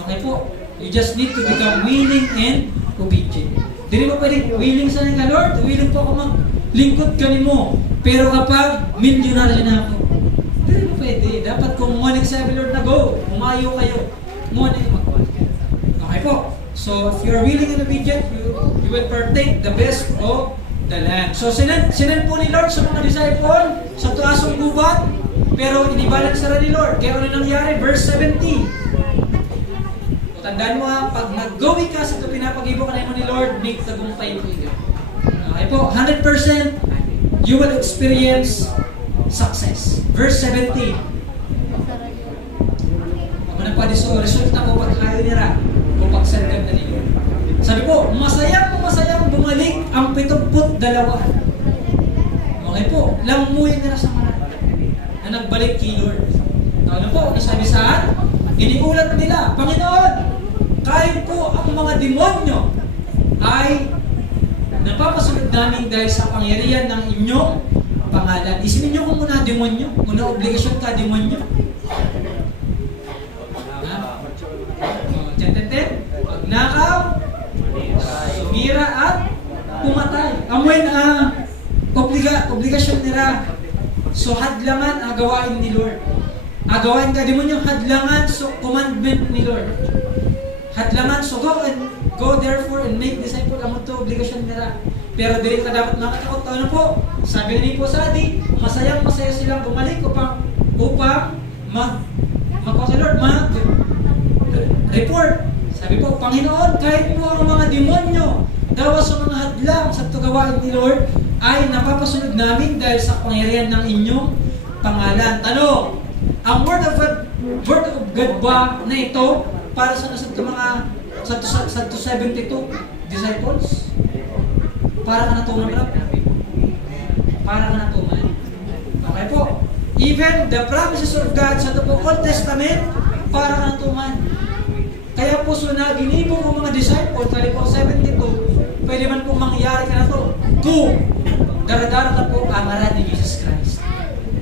Okay po, you just need to become willing and obedient. Dili mo pwedeng willing sa nga Lord, willing po ako maglingkod ka mo. Pero kapag milyonaryo na ako, dili mo pwede. Dapat kung morning sabi Lord na go, umayo kayo, morning mag-call. Okay po. So, if you are willing and obedient, you will partake the best of the land. So, sinan po ni Lord sa mga disciple sa tuasong gubat, pero inibalan sila ni Lord. Kaya ano nangyari? Verse 17. Tandaan mo ha, pag nag-gowi ka sa ito pinapag-ibo ka na mo ni Lord, make tagumpay mo ito. Okay po, 100% you will experience success. Verse 17. Ako na pa so resulta ko pagkayo nila kung pagsargad na ni Lord. Sabi po, masayang bumalik ang 72. Okay po, lamuyin nila sa manat na nagbalik kay Lord. Ano po, sabi saan? Iniulat nila, Panginoon, kahit po ang mga demonyo ay napapasunod namin dahil sa pangyarihan ng inyong pangalan. Isipin niyo kung muna demonyo, muna obligasyon ka demonyo. Pagnakaw, sumira at pumatay. Amoy na obligasyon nila. So hadlangan agawain ni Lord. Agawain ka demonyo, hadlangan so commandment ni Lord. Hadlangan so go therefore and make disciple. Amo to obligasyon nila. Pero dili ka dapat nakatakot. Ano po? Sabi ni po sa atin, masaya silang bumalik upang report. Sabi po, Panginoon, kahit po ang mga demonyo daw sa mga hadlang sa gawain ni Lord ay napapasunod namin dahil sa pangyarihan ng inyong pangalan. Tanong, ang word of God ba na ito para sa mga sa 72 disciples? Para ka natuman ba? Para ka natuman. Okay po. Even the promises of God sa Old Testament, para ka natuman. Kaya po so na ginibo ng mga disciples, kaya po 72, pwede man pong mangyari ka na to. Kung daradara na po ang ngaran ni Jesus Christ.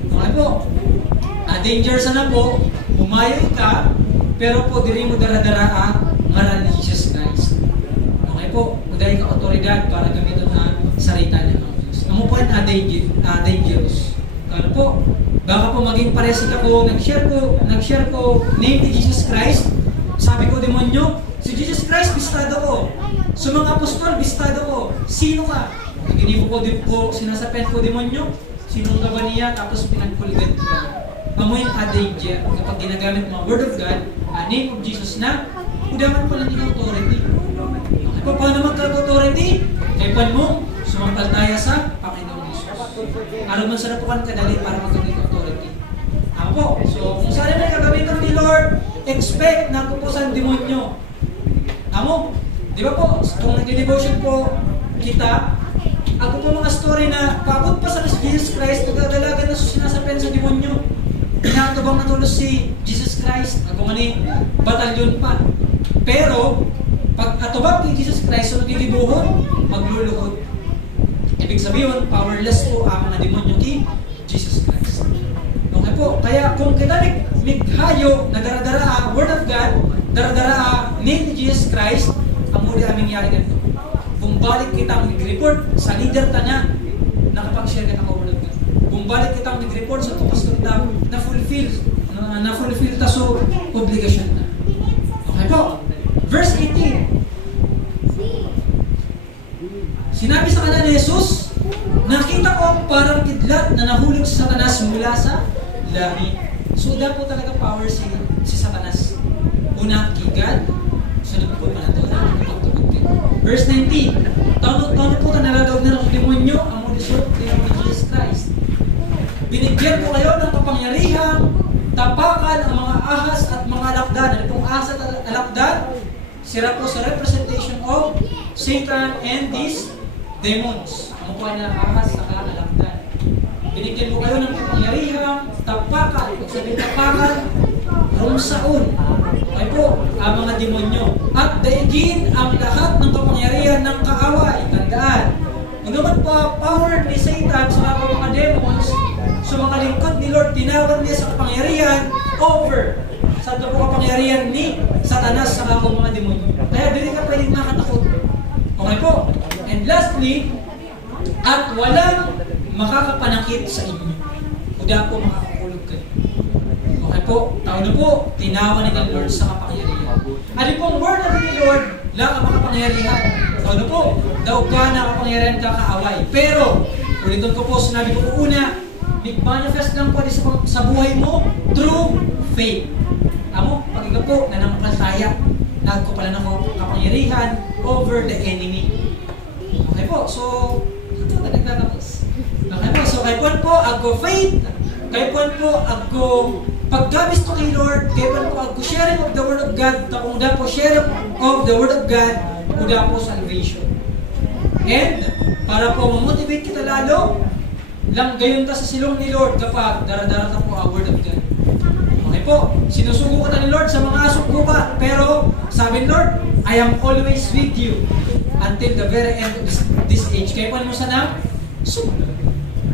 Okay po. Danger sana po, humayo ka, pero po diri mo daradara ang ngaran ni Jesus Christ. Okay po, dahil ka otoridad para gamitin ang salita ng Diyos. Amo po ang dangerous. Ano po, baka po maging paresi ka po, nag-share ko name ni Jesus Christ, Sabi ko, demonyo, si Jesus Christ, bistado ko. Sa mga apostol, bistado ko. Sino ka? Giniko ko din po, sinasapen ko, demonyo. Sinong ka ba niya? Tapos pinagpulgan ko. Amoy ka-danger kapag ginagamit mga word of God, name of Jesus na, kudaman pala nila authority. Okay pa, paano magka-authority? Kaya pa mo, sumampalataya sa Panginoon Jesus. Araw man sa napukan kadali para magkagit authority. Ako po, so kung saan na gagamitan ni Lord, expect na kupusan demonyo. Amo, di ba po, kung nag-devotion po kita, ako po mga story na paabot pa sa Jesus Christ, nagdadalagan na sinasapen sa demonyo. Pinatubang natulos si Jesus Christ, ako nga ni batalyon pa. Pero, pag atubang kay Jesus Christ, so nagdidibuhon, magluluhod. Ibig sabihin, powerless po ang mga demonyo kay Jesus Christ. Okay po, kaya kung kita mighayo na daradara Word of God, daradara name ni Jesus Christ, ang muli aming yari ganito. Kung balik kita mag-report sa leader ta niya, nakapag-share ka ng Word of God. Kung balik kita mag-report sa tupas kita, na-fulfill ta so obligasyon na. Okay po, verse 18. Sinabi sa kanila ni Jesus, nakita ko ang parang kidlat na nahulog sa Satanas mula sa langit. So, po talaga power si Satanas. Una, kay God. Sunod po pa na ito. Verse 19. Taon po ka nalalawag na ng demonyo ang munisyon ni Jesus Christ. Binigyan ko kayo ng kapangyarihan, tapakan ang mga ahas at mga alakdan. Ano pong ahas at alakdan? Sira po sa representation of Satan and these demons. Ang mukha na ahas sa alakdan. Binigyan ko kayo ng kapangyarihan, tapakan. Kung sabihin tapakan, rumsaon. Ay po, ang mga demonyo. At daigin ang lahat ng kapangyarihan ng kaaway. Tandaan. Kung naman pa power ni Satan sa mga demons, sa mga lingkod ni Lord, tinawag niya sa kapangyarihan over sa ito po kapangyarihan ni Satanas sa mga demonyo. Kaya dili ka pwedeng makatakot. Okay po. And lastly, at walang makakapanakit sa inyo. Kuda po makakakulog kayo. Okay po, tao na po, tinawa ni Lord sa kapangyarihan. Ano pong word na ni Lord, lang ang makapangyarihan. Tao na po, daw ka na kapangyarihan kakaaway. Pero, ulitin ko po, sinabi ko una, mag-manifest lang po sa buhay mo through faith. Amo, pag ikaw po, nananampalataya, nagko pala ng kapangyarihan over the enemy. Okay po, so, ito na nagtatapos. Okay po, so kay Juan po, agko faith, kay Juan po, agko paggamis to kay Lord, kay Juan po, agko sharing of the Word of God, kung da po sharing of the Word of God, kuda po salvation. And, para po mamotivate kita lalo, lang gayon ta sa silong ni Lord kapag daradara ta po ang Word of God. Okay po, sinusugo ka ni Lord sa mga sukuba, pero sabi ni Lord, I am always with you until the very end of this age. Kaya po mo sana sumunod.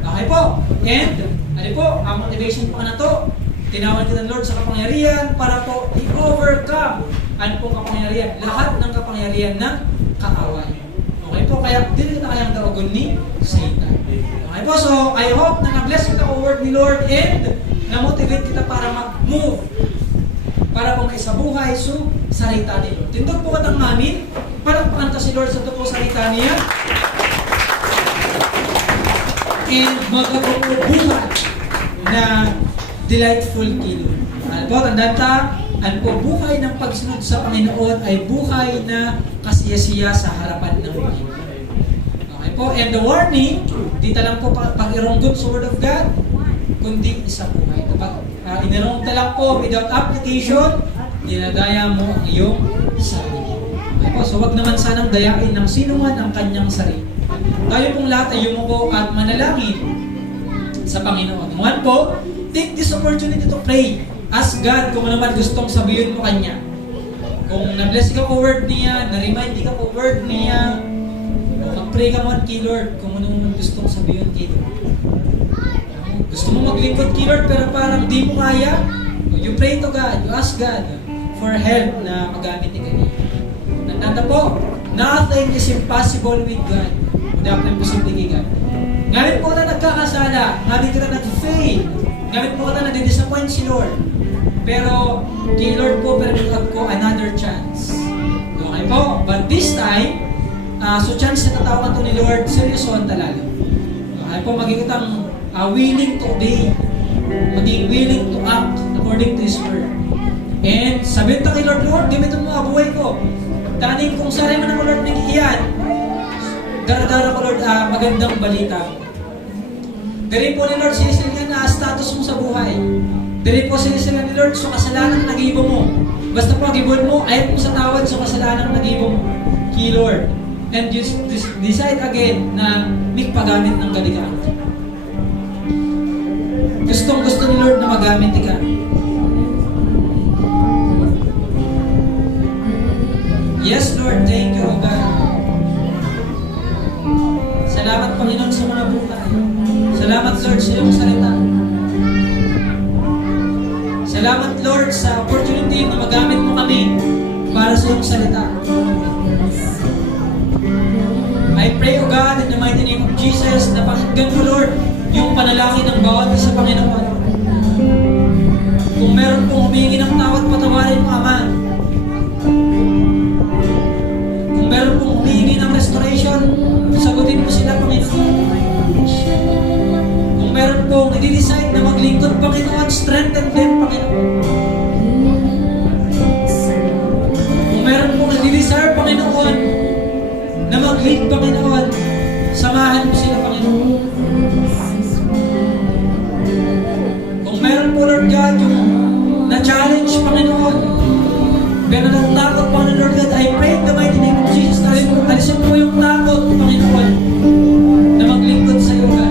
Okay po, and ano po, ang motivation pa na to, tinawag kita ng Lord sa kapangyarihan para po i-overcome ano pong kapangyarihan, lahat ng kapangyarihan ng kaaway. Okay po, kaya dili kita kayang daogon ni Satan. Okay po, so I hope na na-bless kita ang word ni Lord and na-motivate kita para mag-move para po maisabuhay so salita ni Lord. Tindog po katang namin, palakpakan ka si Lord sa ito po salita niya. And magkabubuhay na delightful kilo. Ano po, tandaan ta, ano po, buhay ng pagsunod sa Panginoon ay buhay na kasiyasiya sa harapan ng Panginoon. Okay po, and the warning, di lang po pag-ironggot sa Word of God, kundi isa buhay. Kapag inirong ka lang po without application, dinadaya mo ang iyong sarili. Okay po, so wag naman sanang dayain ng sino man ang kanyang sarili. Tayo pong lahat ay yumuko at manalangin sa Panginoon. One po, take this opportunity to pray. Ask God kung ano man gustong sabihin mo Kanya. Kung na-bless ka po word niya, na-remind ka po word niya, mag-pray ka man kay Lord kung ano man gustong sabihin kay Lord. Gusto mo maglingkod kay Lord pero parang di mo kaya, you pray to God, you ask God for help na magamit ni Kanya. Nandanda po, nothing is impossible with God. Wala po yung posible kay God. Ngamit po na nagkakasala, ngamit ka na nag-fail, ngamit po na nadi-disappoint si Lord. Pero kay Lord po, pero ko another buhay. So chance na tatawagan to ni Lord, seryosohan talalo. Ay po maging kitang willing to obey, maging willing to act according to His word. And sabihin ta kay Lord, Lord, gamitin mo ang buhay ko. Taning kung saray man ang Lord ng iyan, daradara ko Lord, magandang balita. Dari po ni Lord sinisilyan na status mo sa buhay. Dari po sinisilyan ni Lord, so kasalanan nag-ibo mo. Basta po agibon mo, ayat mo sa tawad, so kasalanan nag-ibo mo kay Lord. And just decide again na may paggamit ng kalikaan. Gustong gusto ni Lord na magamit ka. Yes, Lord, thank you, God. Salamat, Panginoon, sa mga buhay. Salamat, Lord, sa iyong salita. Salamat, Lord, sa opportunity na magamit mo kami para sa iyong salita. I pray, O God, in the mighty name of Jesus, na pakinggan mo, Lord, yung panalangin ng bawat isa, Panginoon. Kung meron pong humingi ng tawad, patawarin mo, Ama. Kung meron pong humingi ng restoration, sagutin mo sila, Panginoon. Kung meron pong i-decide na maglingkod, Panginoon, strengthen them, Panginoon. Kung meron pong i-desire, Panginoon, na mag-lead, Panginoon, samahan mo sila, Panginoon. Kung meron po, Lord God, yung na-challenge, Panginoon, pero ng takot, Panginoon, Lord God, I pray in the mighty name of Jesus, alisin mo yung takot, Panginoon, na maglingkod sa iyo, God.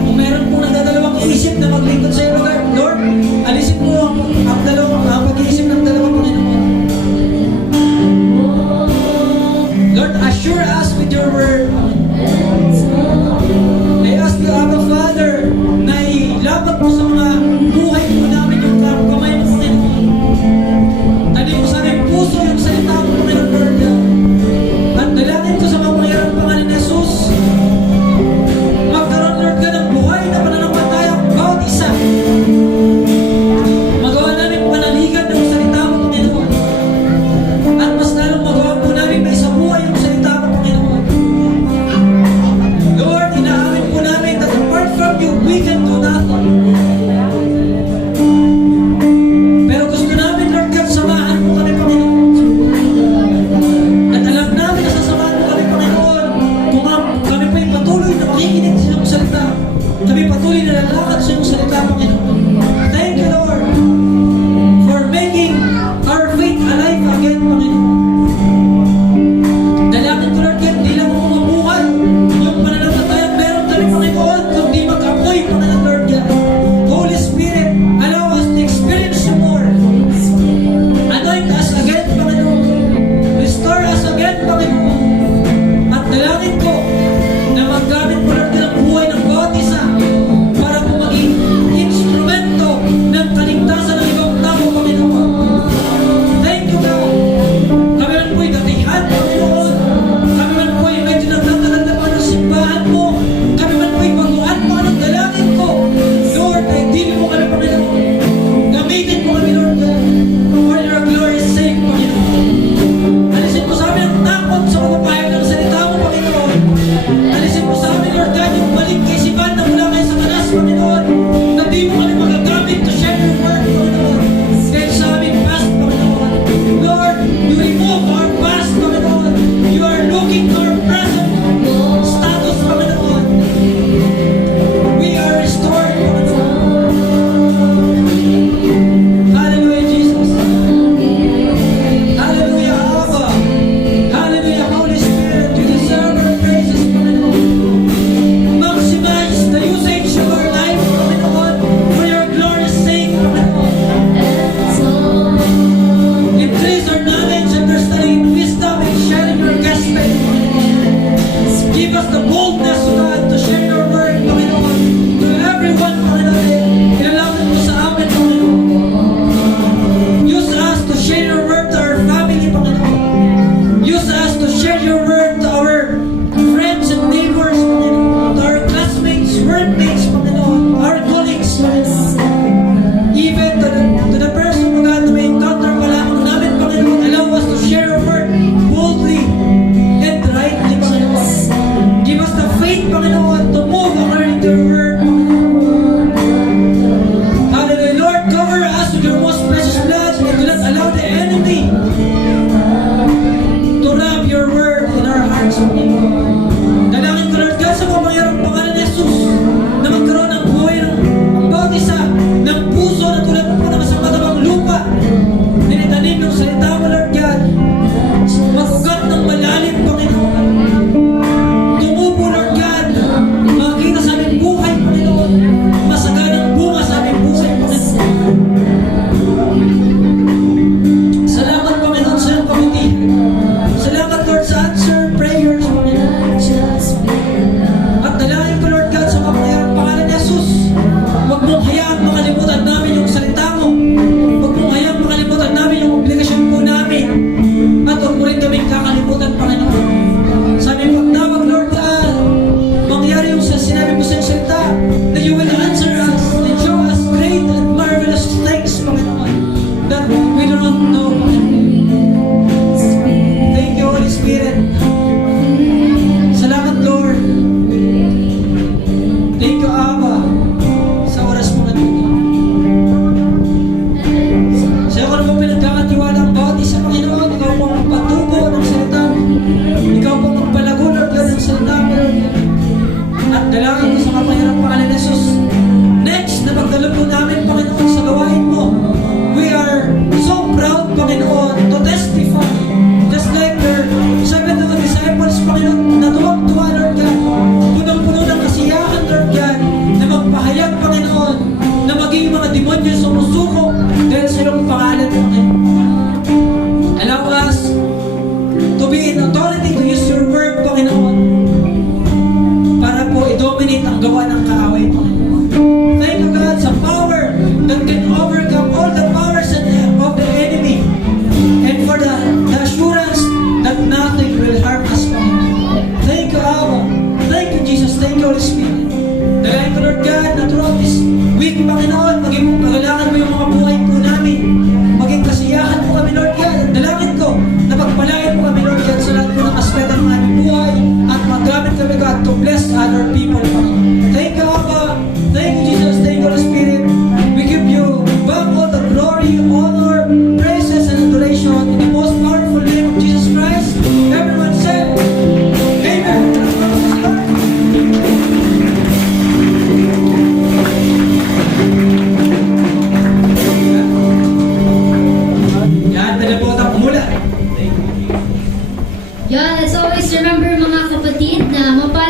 Kung meron po nagdadalawang isip na maglingkod sa iyo, Lord, alisin mo ang pag-iisip ng dalawa, Panginoon. Lord, assure us with your word. I ask you, Abba Father, na ilabag mo sa mga buhay po namin yung kamay mo, Panginoon. Tanin mo sa aming puso yung salita mo, Panginoon, Lord. At dalangin ko,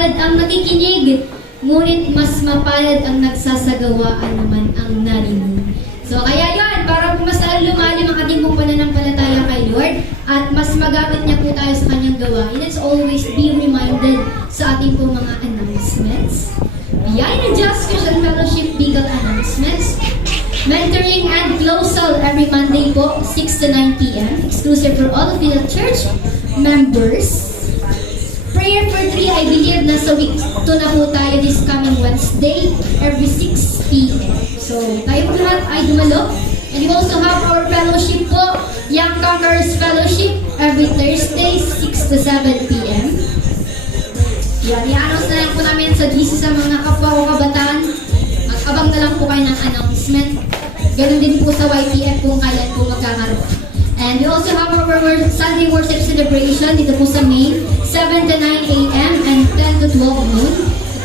mapalad ang nakikinig, ngunit mas mapalad ang nagsasagawaan naman ang narinig. So kaya yan, para po mas lumalim ang ating pong pananampalataya kay Lord at mas magamit niya po tayo sa kanyang gawain. Let's always be reminded sa ating pong mga announcements. Behind the Just Christian Fellowship Bicol announcements. Mentoring and Closal every Monday po, 6 to 9 p.m. Exclusive for all of the church members. Prayer for 3, I believe nasa week 2 na po tayo this coming Wednesday, every 6 p.m. So, tayo po lahat ay dumalo. And we also have our fellowship po, Young Conquerors Fellowship, every Thursday, 6 to 7 p.m. Yan, i-announce na lang po namin sa GC sa mga kapwa ko kabataan. At abang na lang po kayo ng announcement. Ganun din po sa YPF kung kailan po magkakaroon. And we also have our Sunday worship celebration dito po sa May, 7 to 9 a.m. and 10 to 12 noon.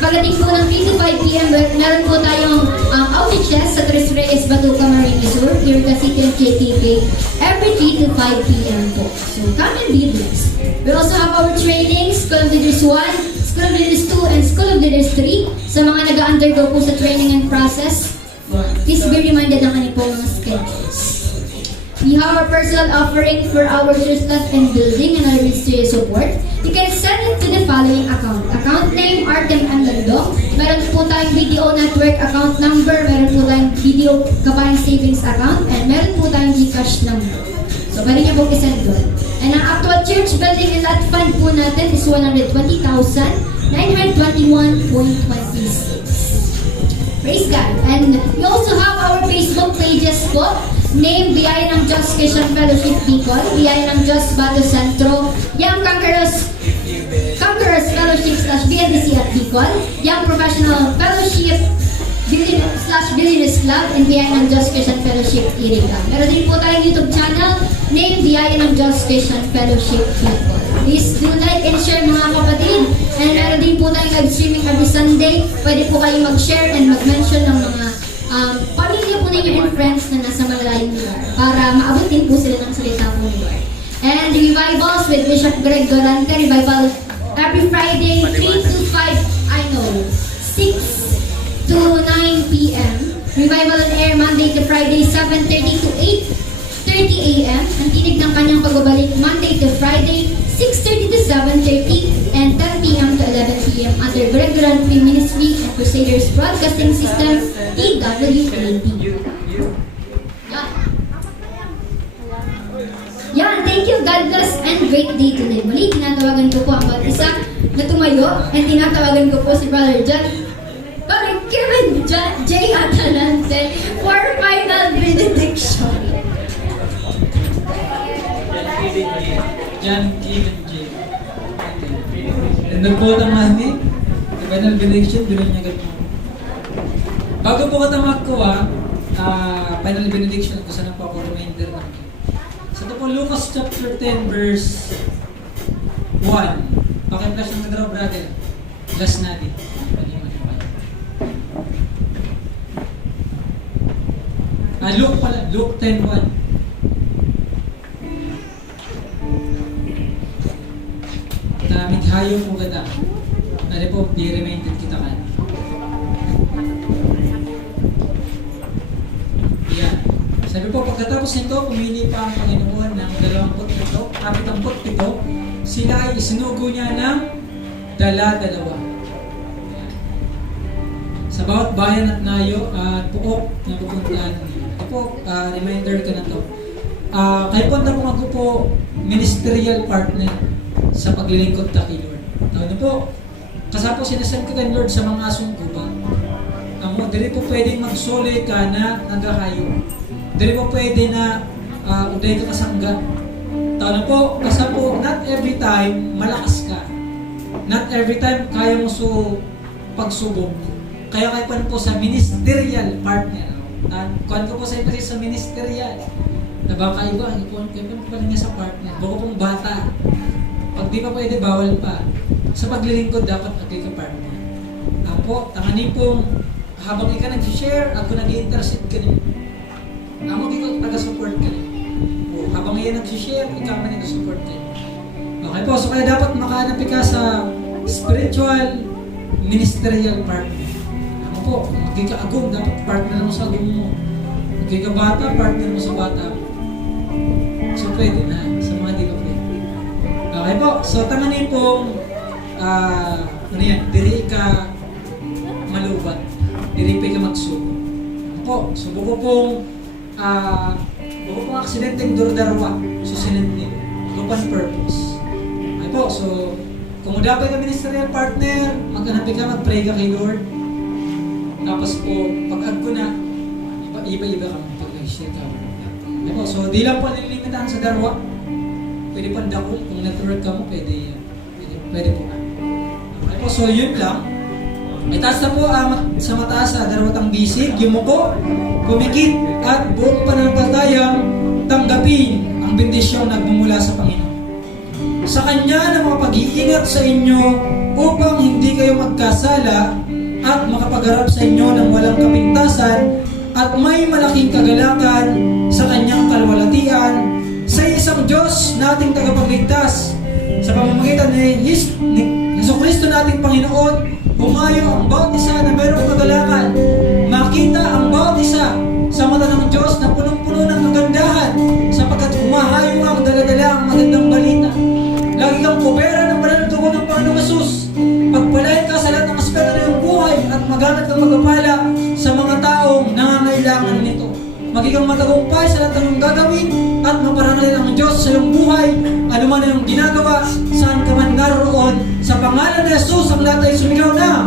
At pagdating po ng 3 to 5 p.m., meron po tayong outreaches sa Tres Reyes, Batuca, Marines Sur, Purita City of JTP, every 3 to 5 p.m. po. So come and be blessed. We also have our trainings, School of Leaders 1, School of Leaders 2, and School of Leaders 3. Sa mga nag-undergo po sa training and process, please be reminded ng kanilang mga schedules. We have our personal offering for our church staff and building and our ministry support. You can send it to the following account. Account name, Artem M. Landong. Meron po tayong BDO Network account number. Meron po tayong BDO Kabayan Savings account. And meron po tayong GCash number. So, pwede niyo po isend doon. And ang actual church building and lot fund po natin is 120,921.26. Praise God. And we also have our Facebook pages po. Name, Biyaya ng Diyos Christian Fellowship Bicol, Biyaya ng Diyos Bato Centro, Young Conquerors Fellowship / BNDC at Bicol, Young Professional Fellowship / Billionaires Club, and Biyaya ng Diyos Christian Fellowship Iriga. Meron din po tayong YouTube channel, name, Biyaya ng Diyos Christian Fellowship Bicol. Please do like and share mga kapatid. And meron din po tayong live streaming every Sunday. Pwede po kayong mag-share and mag-mention ng mga pamilya po ninyo and friends na nasa malalayong lugar para maabot din po sila ng salita po ni Lord. And revivals with Bishop Greg Galante, revival every Friday, 6 to 9 p.m. Revival on air Monday to Friday, 7:30 to 8:30 a.m. Ang tinig ng kanyang pagbabalik Monday to Friday, 6:30 to 7:30 and 10 p.m. to 11 p.m. under Greg Galante Ministry and Crusaders Broadcasting System, TWAD. Yan, thank you, God bless, and great day today. Muli, tinatawagan ko po ang bawat isa na tumayo, and tinatawagan ko po si Brother Kevin J. Atalante for final benediction. John Kevin J. Nagpotang ni final benediction, bilang niya ganito. Bago po kita magkuha, final benediction, gusto na po ako reminder ng so ito po Lucas chapter 10 verse 1. Pakiplas ng nadraw brother. Last natin. Luke pala, Luke 10:1. Mighayo po kita. Ano po, be reminded kita ka. Yan. Sabi po, pagkatapos nito, pumili pa ang Panginoon ng 27, sila ay isinugo niya ng dala-dalawa. Yan. Sa bawat bayan at nayo at puok na pupuntahan niyo. Ito po, reminder ko na to. Kayo po na po ministerial partner sa paglilingkod ta kay Lord. Ano po, kasapo sinasend ko kay Lord sa mga sungkuban. Ang dili po pwedeng magsole ka na nagahayo. Dili po pwede na uday ka kasangga. Ano po, kasapo, not every time malakas ka. Not every time kaya mo pagsubok. Kaya kayo po sa ministerial partner. Kuhan ko po sa ito sa ministerial. Na baka iba, kayo po pala niya sa partner. Baka pong bata. Pag di pa pwede, bawal pa. Sa paglilingkod, dapat magkikapartner. Po, tanganin pong habang ikaw nag-share, ako nag-intercede ka rin. Ako ikaw taga-support ka rin. Habang iyan nag-share, ikaw man nag-support ka rin. Okay po, so kaya dapat makahanap ka sa spiritual ministerial partner. Ano po, kung magkikaagong, dapat partner mo sa agong mo. Magkikabata, partner mo sa bata mo. So pwede na, sa mga di ka pwede. Okay po, so tamanin pong, ano yan, diri ka malubat, diri pa ka magsuko. Ako, so buko pong aksidenteng durdarwa, susunod nito. Lupan purpose. Okay po, so kung dapat ka ministerial partner, maghanapin ka, mag-pray ka kay Lord. Tapos po, pag-add ko na, iba-iba ka mag-share ka. Okay po, so di lang po nililimitahan sa darwa. Pwede pa dakol, kung network ka mo, pwede po. Okay po, so yun lang. May taas na po sa mataas sa darawatang bisig, yumuko, kumikit, at buong pananampalatayang tanggapin ang bendisyong nagmumula sa Panginoon. Sa Kanya na makapag-iingat sa inyo upang hindi kayo magkasala at makapagharap sa inyo ng walang kapintasan at may malaking kagalakan sa Kanyang kalwalatian sa isang Diyos nating tagapagligtas sa pamamagitan ni Jesucristo nating Panginoon. Bumayo ang bawat isa na mayroong kagalakan. Makita ang bawat isa sa mata ng Diyos na punong-puno ng kagandahan sapagkat humahayo ang daladala ang magandang balita. Lagi kang kubera ng banal na dugo ng Panginoong Hesus. Pagpalain ka sa lahat ng aspeto ng iyong buhay at maganat kang magpapala sa mga taong nangangailangan nito. Magiging matagumpay sa lahat ng iyong gagawin at maparangalin ang Diyos sa iyong buhay, anuman ang iyong ginagawa, saan ka man naroon. Sa pangalan ni Jesus, ang lahat ay sumigaw na